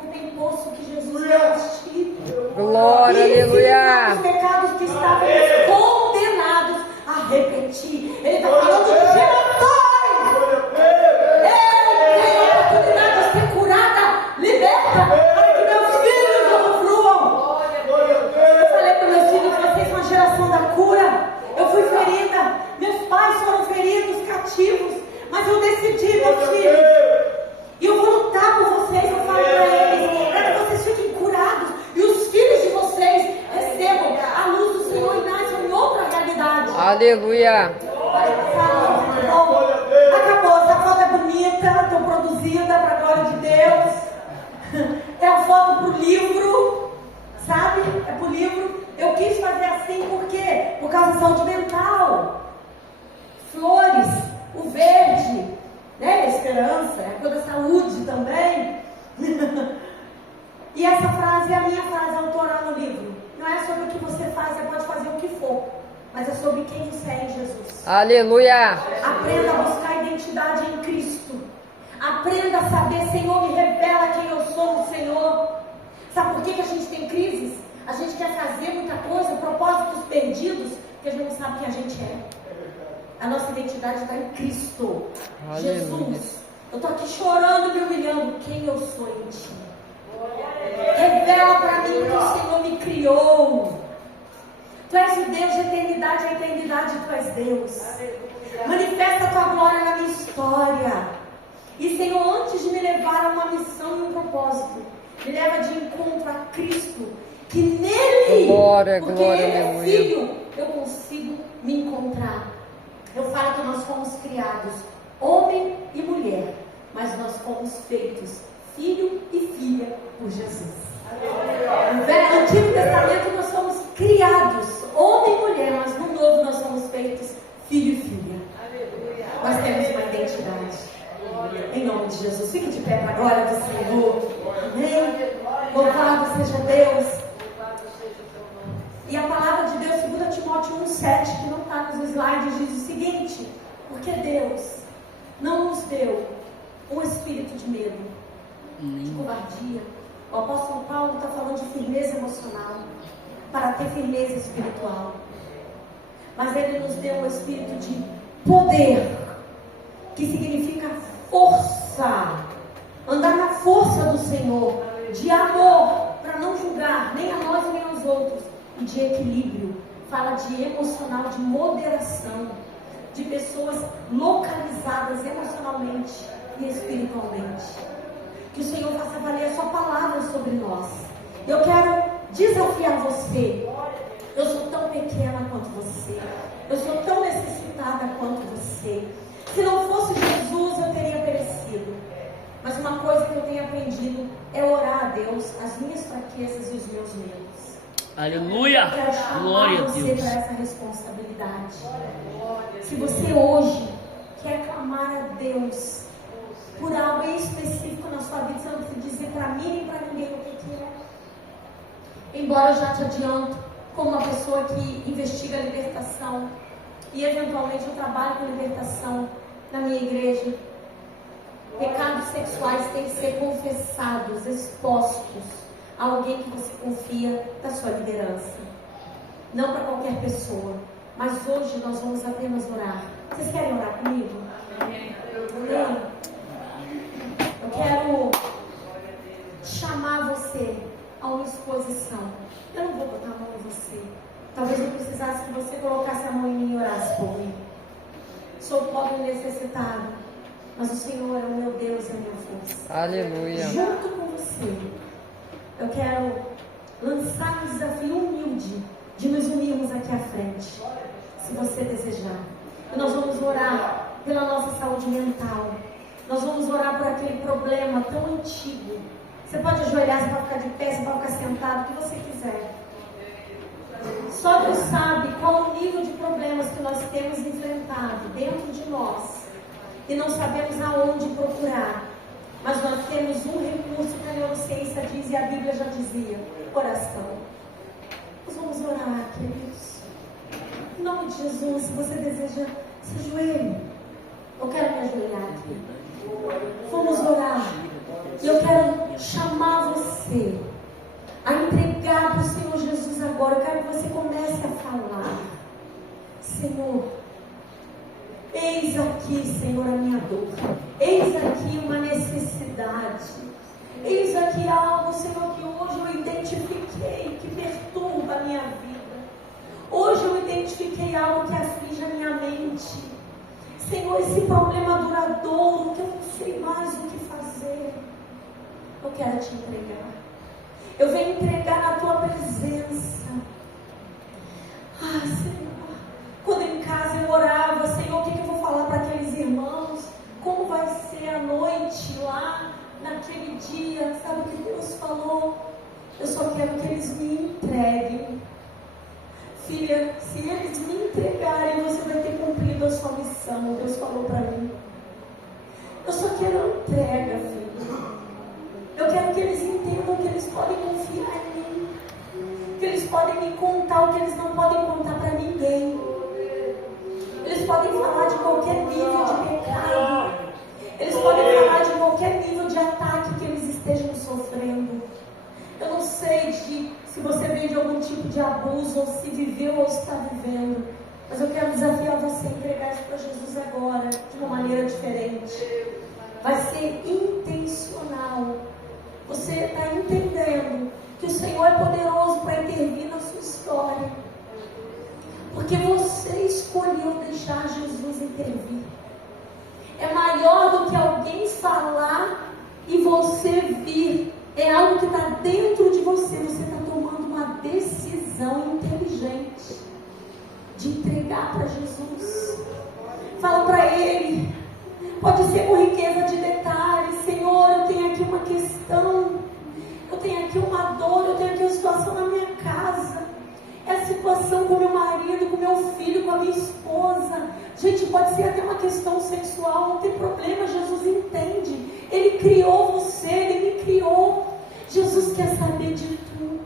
Não tem poço que Jesus não nos tire. Glória, aleluia. Os pecados que estávamos condenados a repetir. Ele está falando de gerações. Eu tenho a oportunidade de ser curada, liberta, para que meus filhos usufruam. Eu falei para meus filhos, vocês são a geração da cura. Eu fui ferida, meus pais foram feridos, cativos, mas eu decidi, meus filhos, e eu vou lutar por vocês, eu falo para eles, para que vocês fiquem curados, e os filhos de vocês recebam a luz do Senhor e nasçam em outra realidade. Aleluia. Acabou, essa foto é bonita, estou produzida para a glória de Deus. É a foto para o livro, sabe? É para o livro. Eu quis fazer assim por quê? Por causa da saúde mental. Flores, o verde, né? A esperança, é a cor da saúde também. E essa frase é a minha frase autoral no livro. Não é sobre o que você faz, você pode fazer o que for, mas é sobre quem você é em Jesus. Aleluia. Aprenda a buscar identidade em Cristo. Aprenda a saber, Senhor, me revela quem eu sou no Senhor. Sabe por que a gente tem crises? A gente quer fazer muita coisa, propósitos perdidos, que a gente não sabe quem a gente é. A nossa identidade está em Cristo. Aleluia. Jesus. Eu estou aqui chorando, me humilhando. Quem eu sou em Ti? Revela para mim que o Senhor me criou. Tu és o Deus de eternidade, a eternidade Tu és Deus. Manifesta a Tua glória na minha história. E Senhor, antes de me levar a uma missão e um propósito, me leva de encontro a Cristo, que nele, glória, porque glória, Ele é aleluia. Filho, eu consigo me encontrar. Eu falo que nós fomos criados, homem e mulher, mas nós fomos feitos filho e filha por Jesus. No Antigo Testamento nós somos criados, homem e mulher, mas no Novo nós somos feitos filho e filha. Nós temos uma identidade. Em nome de Jesus, fique de pé para a glória do Senhor. Amém. Louvado seja Deus. E a palavra de Deus, 2 Timóteo 1,7, que não está nos slides, diz o seguinte: porque Deus não nos deu um espírito de medo, de covardia. O apóstolo Paulo está falando de firmeza emocional, para ter firmeza espiritual. Mas Ele nos deu um espírito de poder, que significa força, andar na força do Senhor, de amor, para não julgar nem a nós nem aos outros, e de equilíbrio, fala de emocional, de moderação, de pessoas localizadas emocionalmente e espiritualmente. Que o Senhor faça valer a sua palavra sobre nós. Eu quero desafiar você. Eu sou tão pequena quanto você, eu sou tão necessitada quanto você. Se não fosse Jesus, eu teria perecido. Mas uma coisa que eu tenho aprendido é orar a Deus as minhas fraquezas e os meus medos. Aleluia. Eu quero chamar Glória a você Deus. para essa responsabilidade. Se você hoje quer clamar a Deus por algo em específico na sua vida, você não precisa dizer para mim nem para ninguém o que é. Embora eu já te adianto, como uma pessoa que investiga a libertação, e eventualmente eu trabalho com libertação na minha igreja, pecados sexuais têm que ser confessados, expostos a alguém que você confia da sua liderança. Não para qualquer pessoa. Mas hoje nós vamos apenas orar. Vocês querem orar comigo? Amém. Eu quero chamar você a uma exposição. Eu não vou botar a mão em você. Talvez eu precisasse que você colocasse a mão em mim e orasse por mim. Sou pobre e necessitado, mas o Senhor é o meu Deus e a minha força. Aleluia. Junto com você, eu quero se você desejar. E nós vamos orar pela nossa saúde mental. Nós vamos orar por aquele problema tão antigo. Você pode ajoelhar, você pode ficar de pé, você pode ficar sentado, o que você quiser. Só Deus sabe qual o nível de problemas que nós temos enfrentado dentro de nós. E não sabemos aonde procurar. Mas nós temos um recurso que a neurociência diz e a Bíblia já dizia: oração. Nós vamos orar, queridos. Em nome de Jesus, se você deseja, se ajoelhe. Eu quero me ajoelhar aqui. Vamos orar. E eu quero chamar você a entregar para o Senhor Jesus agora. Eu quero que você comece a falar: Senhor, eis aqui, Senhor, a minha dor. Eis aqui uma necessidade. Eis aqui algo, Senhor, que hoje eu identifiquei, que perturba a minha vida. Hoje eu identifiquei algo que aflige a minha mente. Senhor, esse problema duradouro, que eu não sei mais o que fazer. Eu quero te entregar. Eu venho entregar na tua presença. Ah, Senhor, quando em casa eu orava, Senhor, o que eu vou falar para aqueles irmãos? Como vai ser a noite lá, naquele dia? Sabe o que Deus falou? Eu só quero que eles me entreguem. Filha, se eles me entregarem, você vai ter cumprido a sua missão. Deus falou para mim. Eu só quero a entrega, filha. Eu quero que eles entendam que eles podem confiar em mim. Que eles podem me contar o que eles não podem contar para ninguém. Eles podem falar de qualquer nível de pecado. Eles podem falar de qualquer nível de ataque que eles estejam sofrendo. Eu não sei se você veio de algum tipo de abuso, ou se viveu ou está vivendo. Mas eu quero desafiar você a entregar isso para Jesus agora, de uma maneira diferente. Vai ser intencional. Você está entendendo que o Senhor é poderoso para intervir na sua história. Porque você escolheu deixar Jesus intervir. É maior do que alguém falar e você vir. É algo que está dentro de você. Você está tomando uma decisão inteligente de entregar para Jesus. Fala para Ele. Pode ser com riqueza de detalhes. Senhor, eu tenho aqui uma questão. Eu tenho aqui uma dor. Eu tenho aqui uma situação na minha casa. É a situação com meu marido, com meu filho, com a minha esposa. Gente, pode ser até uma questão sexual, não tem problema, Jesus entende. Ele criou você, Ele me criou. Jesus quer saber de tudo.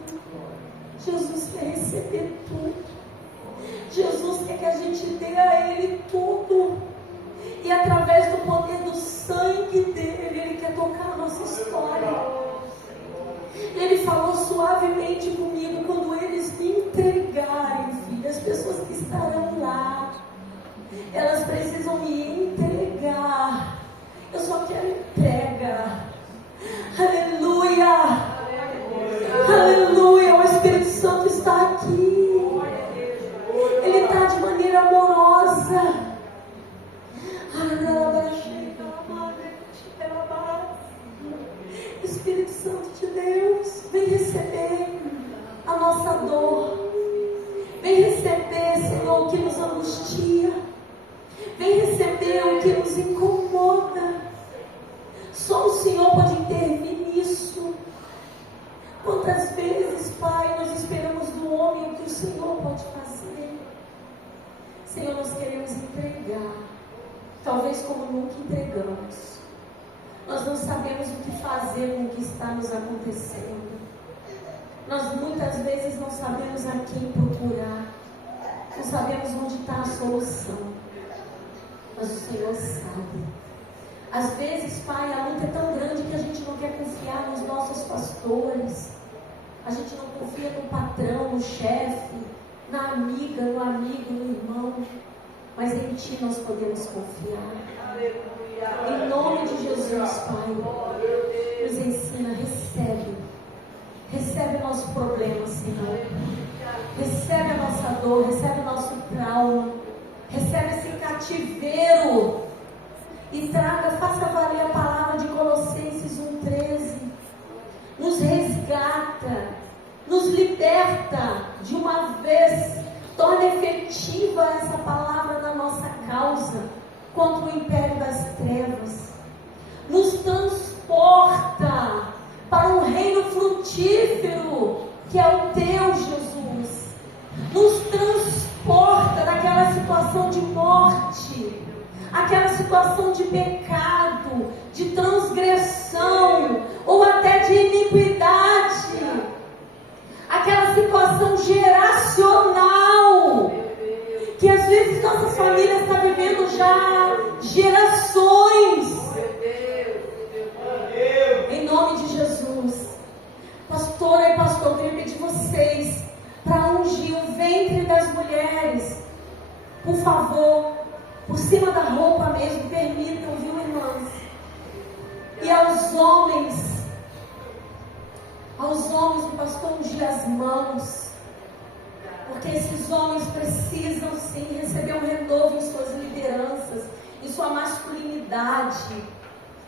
Jesus quer receber tudo. Jesus quer que a gente dê a Ele tudo. E através do poder do sangue dEle, Ele quer tocar a nossa história. Ele falou suavemente comigo: quando eles me entregarem, filho, as pessoas que estarão lá, elas precisam me entregar. Eu só quero entrega. Aleluia! Aleluia! O Espírito Santo está aqui. Ele está de maneira amorosa. Espírito Santo de Deus, vem receber a nossa dor. Vem receber, Senhor, o que nos angustia. Vem receber o que nos incomoda. Só o Senhor pode intervir nisso. Quantas vezes, Pai, nós esperamos do homem o que o Senhor pode fazer. Senhor, nós queremos entregar. Talvez como nunca entregamos. Nós não sabemos o que fazer com o que está nos acontecendo. Nós muitas vezes não sabemos a quem procurar. Não sabemos onde está a solução. Mas o Senhor sabe. Às vezes, Pai, a luta é tão grande que a gente não quer confiar nos nossos pastores. A gente não confia no patrão, no chefe, na amiga, no amigo, no irmão. Mas em Ti nós podemos confiar. Em nome de Jesus, Pai, nos ensina, recebe. Recebe o nosso problema, Senhor. Recebe a nossa dor, recebe o nosso trauma. Recebe esse cativeiro. E traga, faça valer a palavra de Colossenses 1,13. Nos resgata, nos liberta de uma vez. Torna torna efetiva essa palavra na nossa causa contra o império das trevas. Nos transporta para um reino frutífero que é o teu, Jesus. Nos transporta daquela situação de morte, aquela situação de pecado, de transgressão ou até de iniquidade, aquela situação geracional que às vezes nossas famílias estão vivendo já gerações. Em nome de Jesus, pastora e pastor, eu queria pedir vocês para ungir o ventre das mulheres, por favor, por cima da roupa mesmo, permitam, viu, irmãs? E aos homens, o pastor ungir as mãos, porque esses homens precisam sim receber um renovo em suas lideranças, em sua masculinidade,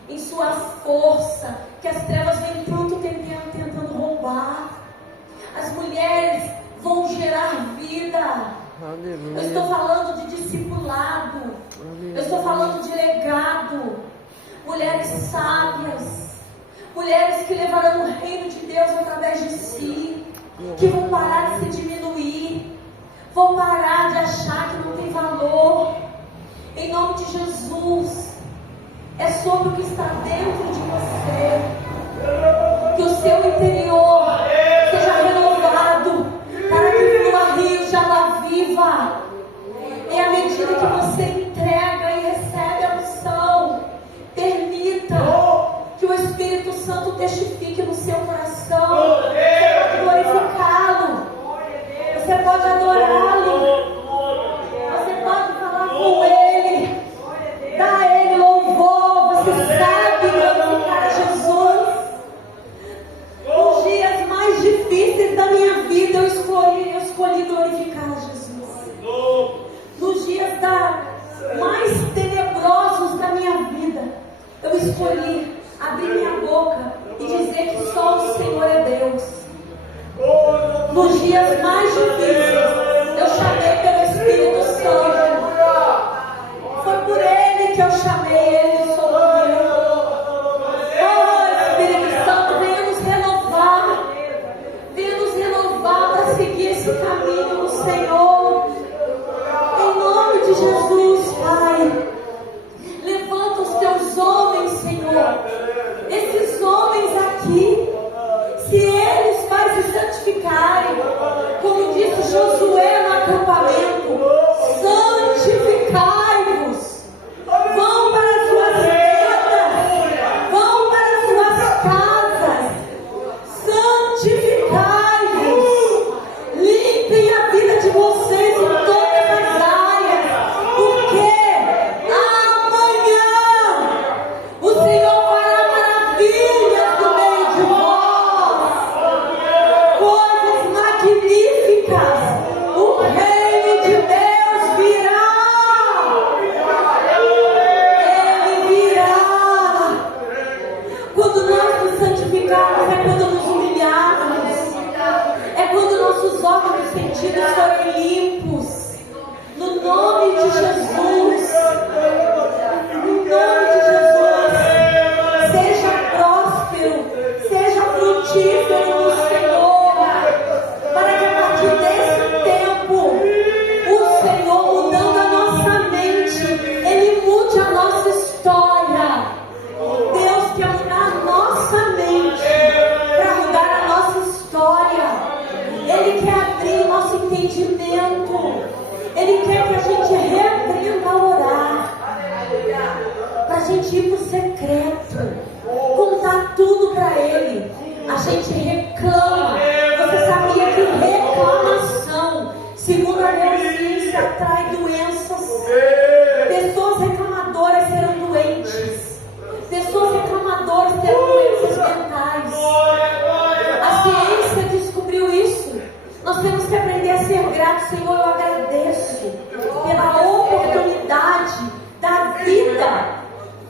em sua força, que as trevas vêm tanto tentando roubar. As mulheres vão gerar vida. Aleluia. Eu estou falando de discipulado. Aleluia. Eu estou falando de legado. Mulheres sábias, mulheres que levarão o reino de Deus através de si, que vão parar de se diminuir, vão parar de achar que não tem valor. Em nome de Jesus, é sobre o que está dentro de você, que o seu interior seja renovado, para que flua rios de água viva. E à medida que você entrega e recebe a unção, permita que o Espírito Santo testifique no seu coração. Você pode glorificá-lo, você pode adorá-lo, você pode falar com Ele, dar a Ele louvor. Você sabe glorificar a Jesus. Nos dias mais difíceis da minha vida, eu escolhi glorificar a Jesus. Nos dias mais tenebrosos da minha vida, eu escolhi abrir minha boca e dizer que só o Senhor é Deus. Nos dias mais difíceis, eu chamei pelo Espírito Santo. Foi por Ele que eu chamei, Ele me socorreu. Oh, Espírito Santo, venha nos renovar para seguir esse caminho do Senhor. Em nome de Jesus, Pai, levanta os teus homens, Senhor. Esses homens aqui, se eles vai se santificarem, como disse Josué no acampamento, santificai-vos. Vão para as suas tendas, vão para as suas casas, santificai-vos. Limpem a vida de vocês em todas as áreas, porque amanhã o Senhor fará maravilhas no meio de vós, coisas magníficas. O reino de Deus virá. Ele virá. Quando nós nos santificarmos, é quando nos humilharmos, é quando nossos órgãos de sentido forem limpos. No nome de Jesus. No nome de Jesus. Seja próspero, seja frutífero no Senhor, para que a partir desse tempo, o Senhor, mudando a nossa mente, Ele mude a nossa história. Deus quer mudar a nossa mente para mudar a nossa história. Ele quer abrir o nosso entendimento. Ele quer que a gente reaprenda a orar, para a gente ir para o secreto, contar tudo para Ele. A gente reclama. Você sabia que reclamação, segundo a neurociência, atrai doenças? Pessoas reclamadoras serão doentes. Pessoas reclamadoras terão doenças mentais. A ciência descobriu isso. Nós temos que aprender a ser gratos. Senhor, eu agradeço pela oportunidade da vida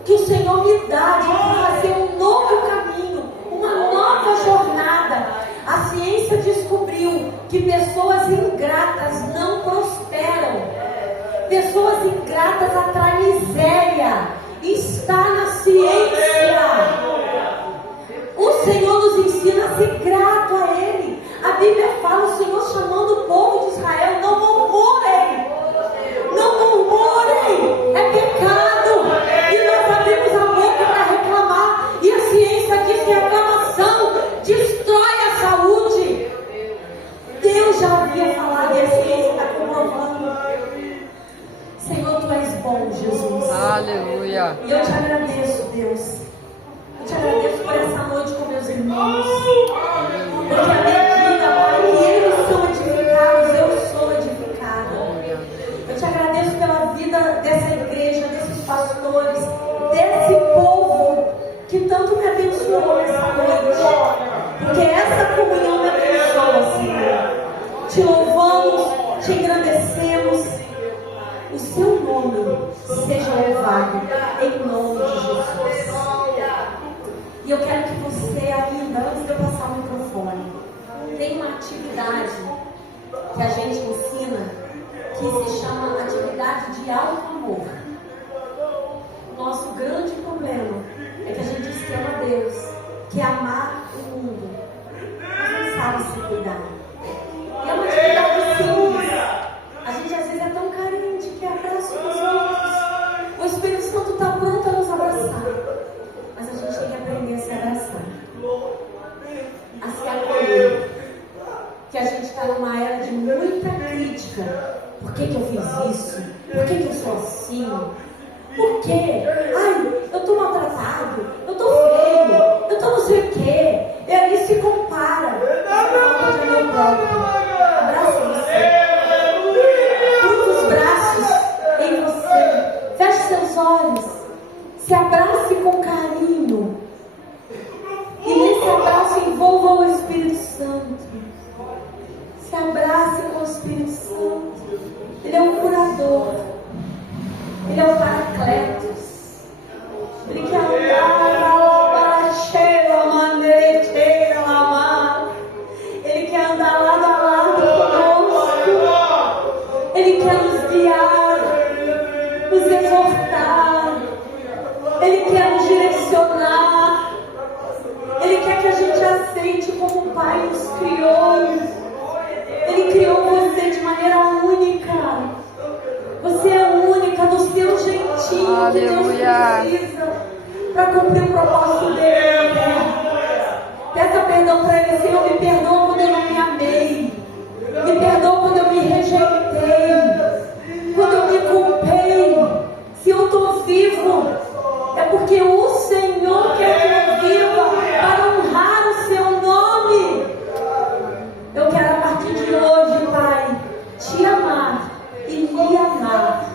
que o Senhor me dá de fazer um novo caminho, uma nova jornada. A ciência descobriu que pessoas ingratas não prosperam. Pessoas ingratas atraem miséria. Está na ciência. O Senhor nos ensina a ser grato a Ele. A Bíblia fala, o Senhor chamando o povo de Israel: não murmurem. Não murmurem. É pecado. E nós abrimos a boca para reclamar. E a ciência diz que a reclamação destrói a saúde. Deus já havia falado e a ciência está comprovando. Senhor, Tu és bom, Jesus. Aleluia. E eu te agradeço, Deus. Eu te agradeço por essa noite com meus irmãos. Porque à medida, Pai, que eles são edificados, eu sou edificada. Eu te agradeço pela vida dessa igreja, desses pastores, desse povo que tanto me abençoou nessa noite. Porque essa comunhão me abençoa, Senhor. Te louvamos, te engrandecemos. O seu nome seja louvado em nome de Jesus. E eu quero que você ainda, antes de eu passar o microfone, tem uma atividade que a gente ensina que se chama atividade de auto-amor. O nosso grande problema é que a gente diz que ama Deus, que é amar o mundo, mas não sabe se cuidar. E é uma atividade simples. A gente às vezes é tão carente que abraça os outros. O Espírito Santo está pronto a nos abraçar. Mas a gente tem que aprender a se abraçar. A se acolher. Que a gente está numa era de muita crítica. Por que eu fiz isso? Por que eu sou assim? Por quê? Ai, eu estou maltratado. Eu estou feio. Eu estou não sei o quê. E aí se compara. Isso é falta de amor próprio. Abraça você. Em você, feche seus olhos, se abrace com carinho, e nesse abraço envolva o Espírito Santo. Se abrace com o Espírito Santo. Ele é o curador, Ele é o Paracletos, Ele quer andar cheia, maneira, Ele quer andar lado a lado conosco. Ele quer nos guiar, nos exortar. Ele quer nos direcionar. Ele quer que a gente aceite como o Pai nos criou. Ele criou você de maneira única. Você é única no seu jeitinho. Aleluia. Que Deus precisa para cumprir o propósito dele na terra. Peça perdão para Ele. Senhor, me perdoa quando eu não me amei. Me perdoa quando eu me rejeitei, quando eu me culpei. Se eu estou vivo, é porque o Senhor quer que eu viva para honrar o seu nome. Eu quero a partir de hoje, Pai, te amar e me amar.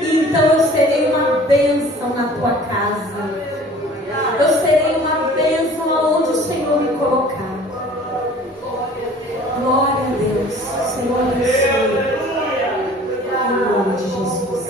E então eu serei uma bênção na tua casa. Eu serei uma bênção aonde o Senhor me colocar. Glória a Deus. Senhor, abençoe. Em nome de Jesus.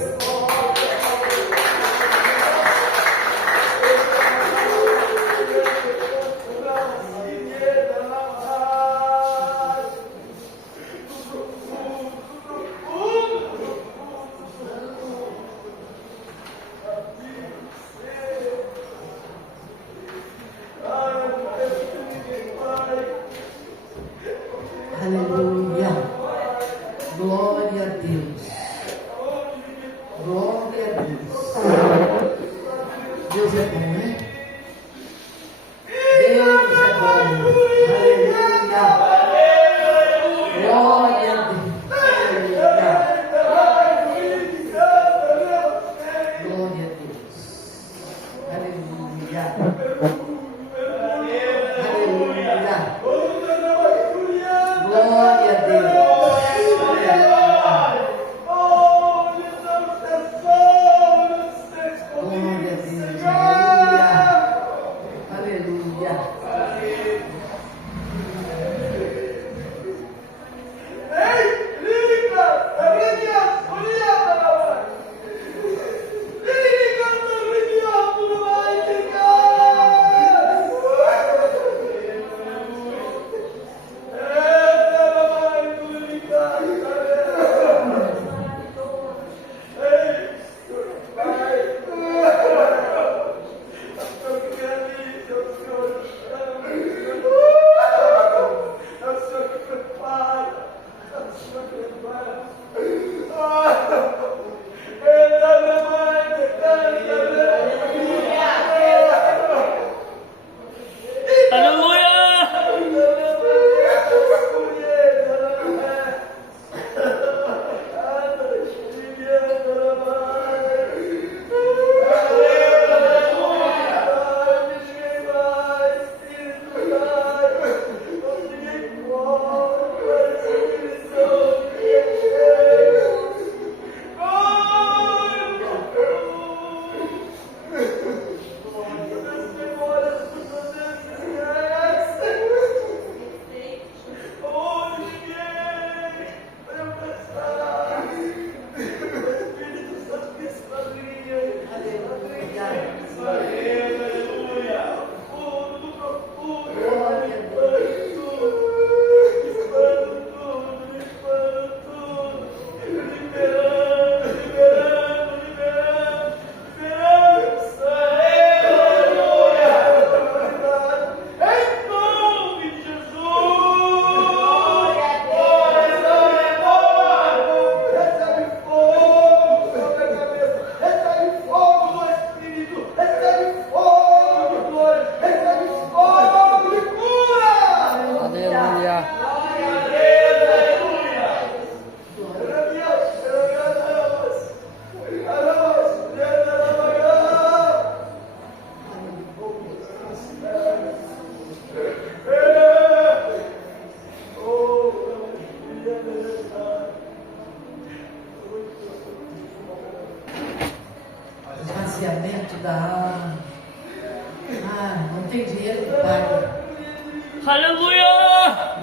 Aleluia. Glória a Deus. Glória a Deus. Deus é bom, né? Deus é bom. Aleluia. Glória a Deus. Aleluia. Glória a Deus. Aleluia. Aleluia. Glória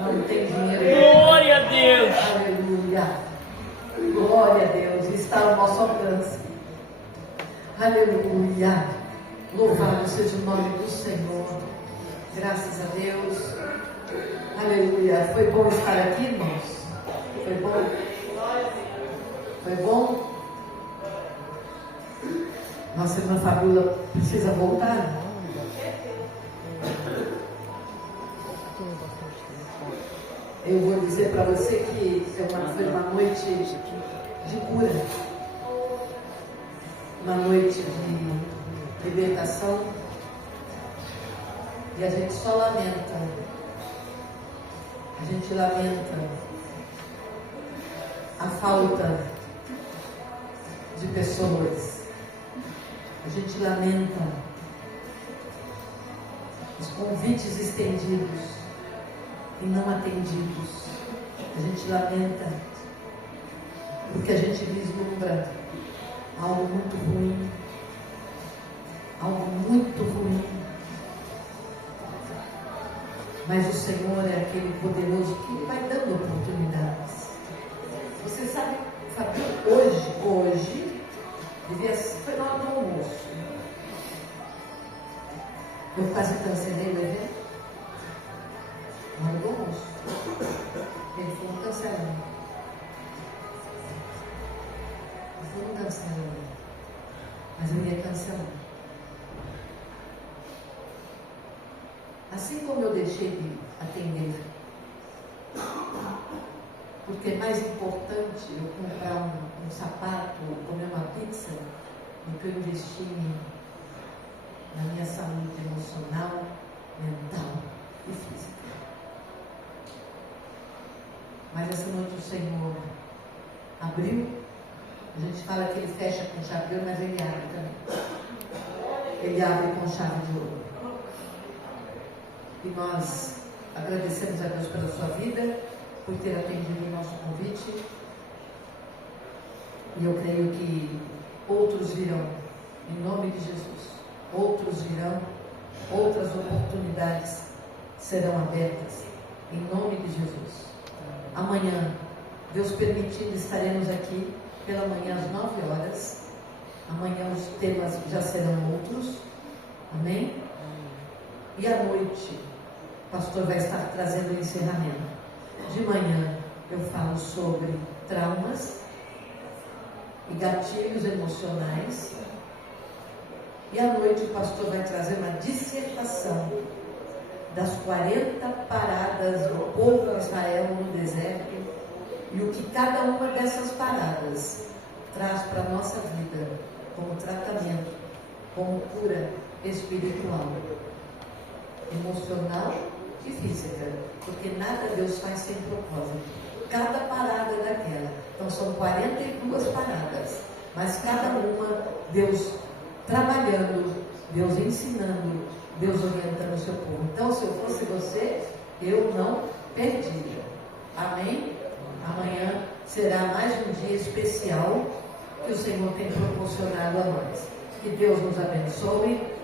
Não tem dinheiro. Glória a Deus. Aleluia. Glória a Deus. Está ao nosso alcance. Aleluia. Louvado seja o nome do Senhor. Graças a Deus. Aleluia. Foi bom estar aqui, irmãos? Foi bom? Foi bom? Nossa irmã Fabiola precisa voltar? Eu vou dizer para você que foi uma noite de cura, uma noite de libertação, e a gente só lamenta, a falta de pessoas, a gente lamenta os convites estendidos e não atendidos. A gente lamenta porque a gente vislumbra algo muito ruim, mas o Senhor é aquele poderoso que vai dando oportunidades. Você sabe, Fabio, hoje foi na hora do almoço, eu quase cancelei o evento. Na hora do almoço. Ele falou, cancelando. Mas eu ia cancelar. Assim como eu deixei de atender, porque é mais importante eu comprar um sapato ou comer uma pizza do que eu investir na minha saúde emocional, mental e física. Mas essa noite o Senhor abriu. A gente fala que ele fecha com chave de ouro, mas ele abre também. Ele abre com chave de ouro. E nós agradecemos a Deus pela sua vida, por ter atendido o nosso convite. E eu creio que outros virão, em nome de Jesus. Outros virão, outras oportunidades serão abertas, em nome de Jesus. Amanhã, Deus permitindo, estaremos aqui pela manhã às 9 horas. Amanhã os temas já serão outros. Amém? E à noite, o pastor vai estar trazendo o encerramento. De manhã, eu falo sobre traumas e gatilhos emocionais. E à noite, o pastor vai trazer uma dissertação das 40 paradas do povo de Israel no deserto e o que cada uma dessas paradas traz para a nossa vida como tratamento, como cura espiritual, emocional e física, porque nada Deus faz sem propósito. Cada parada é daquela. Então são 42 paradas, mas cada uma Deus trabalhando, Deus ensinando, Deus orientando o seu povo. Então, se eu fosse você, eu não perdia. Amém? Amanhã será mais um dia especial que o Senhor tem proporcionado a nós. Que Deus nos abençoe.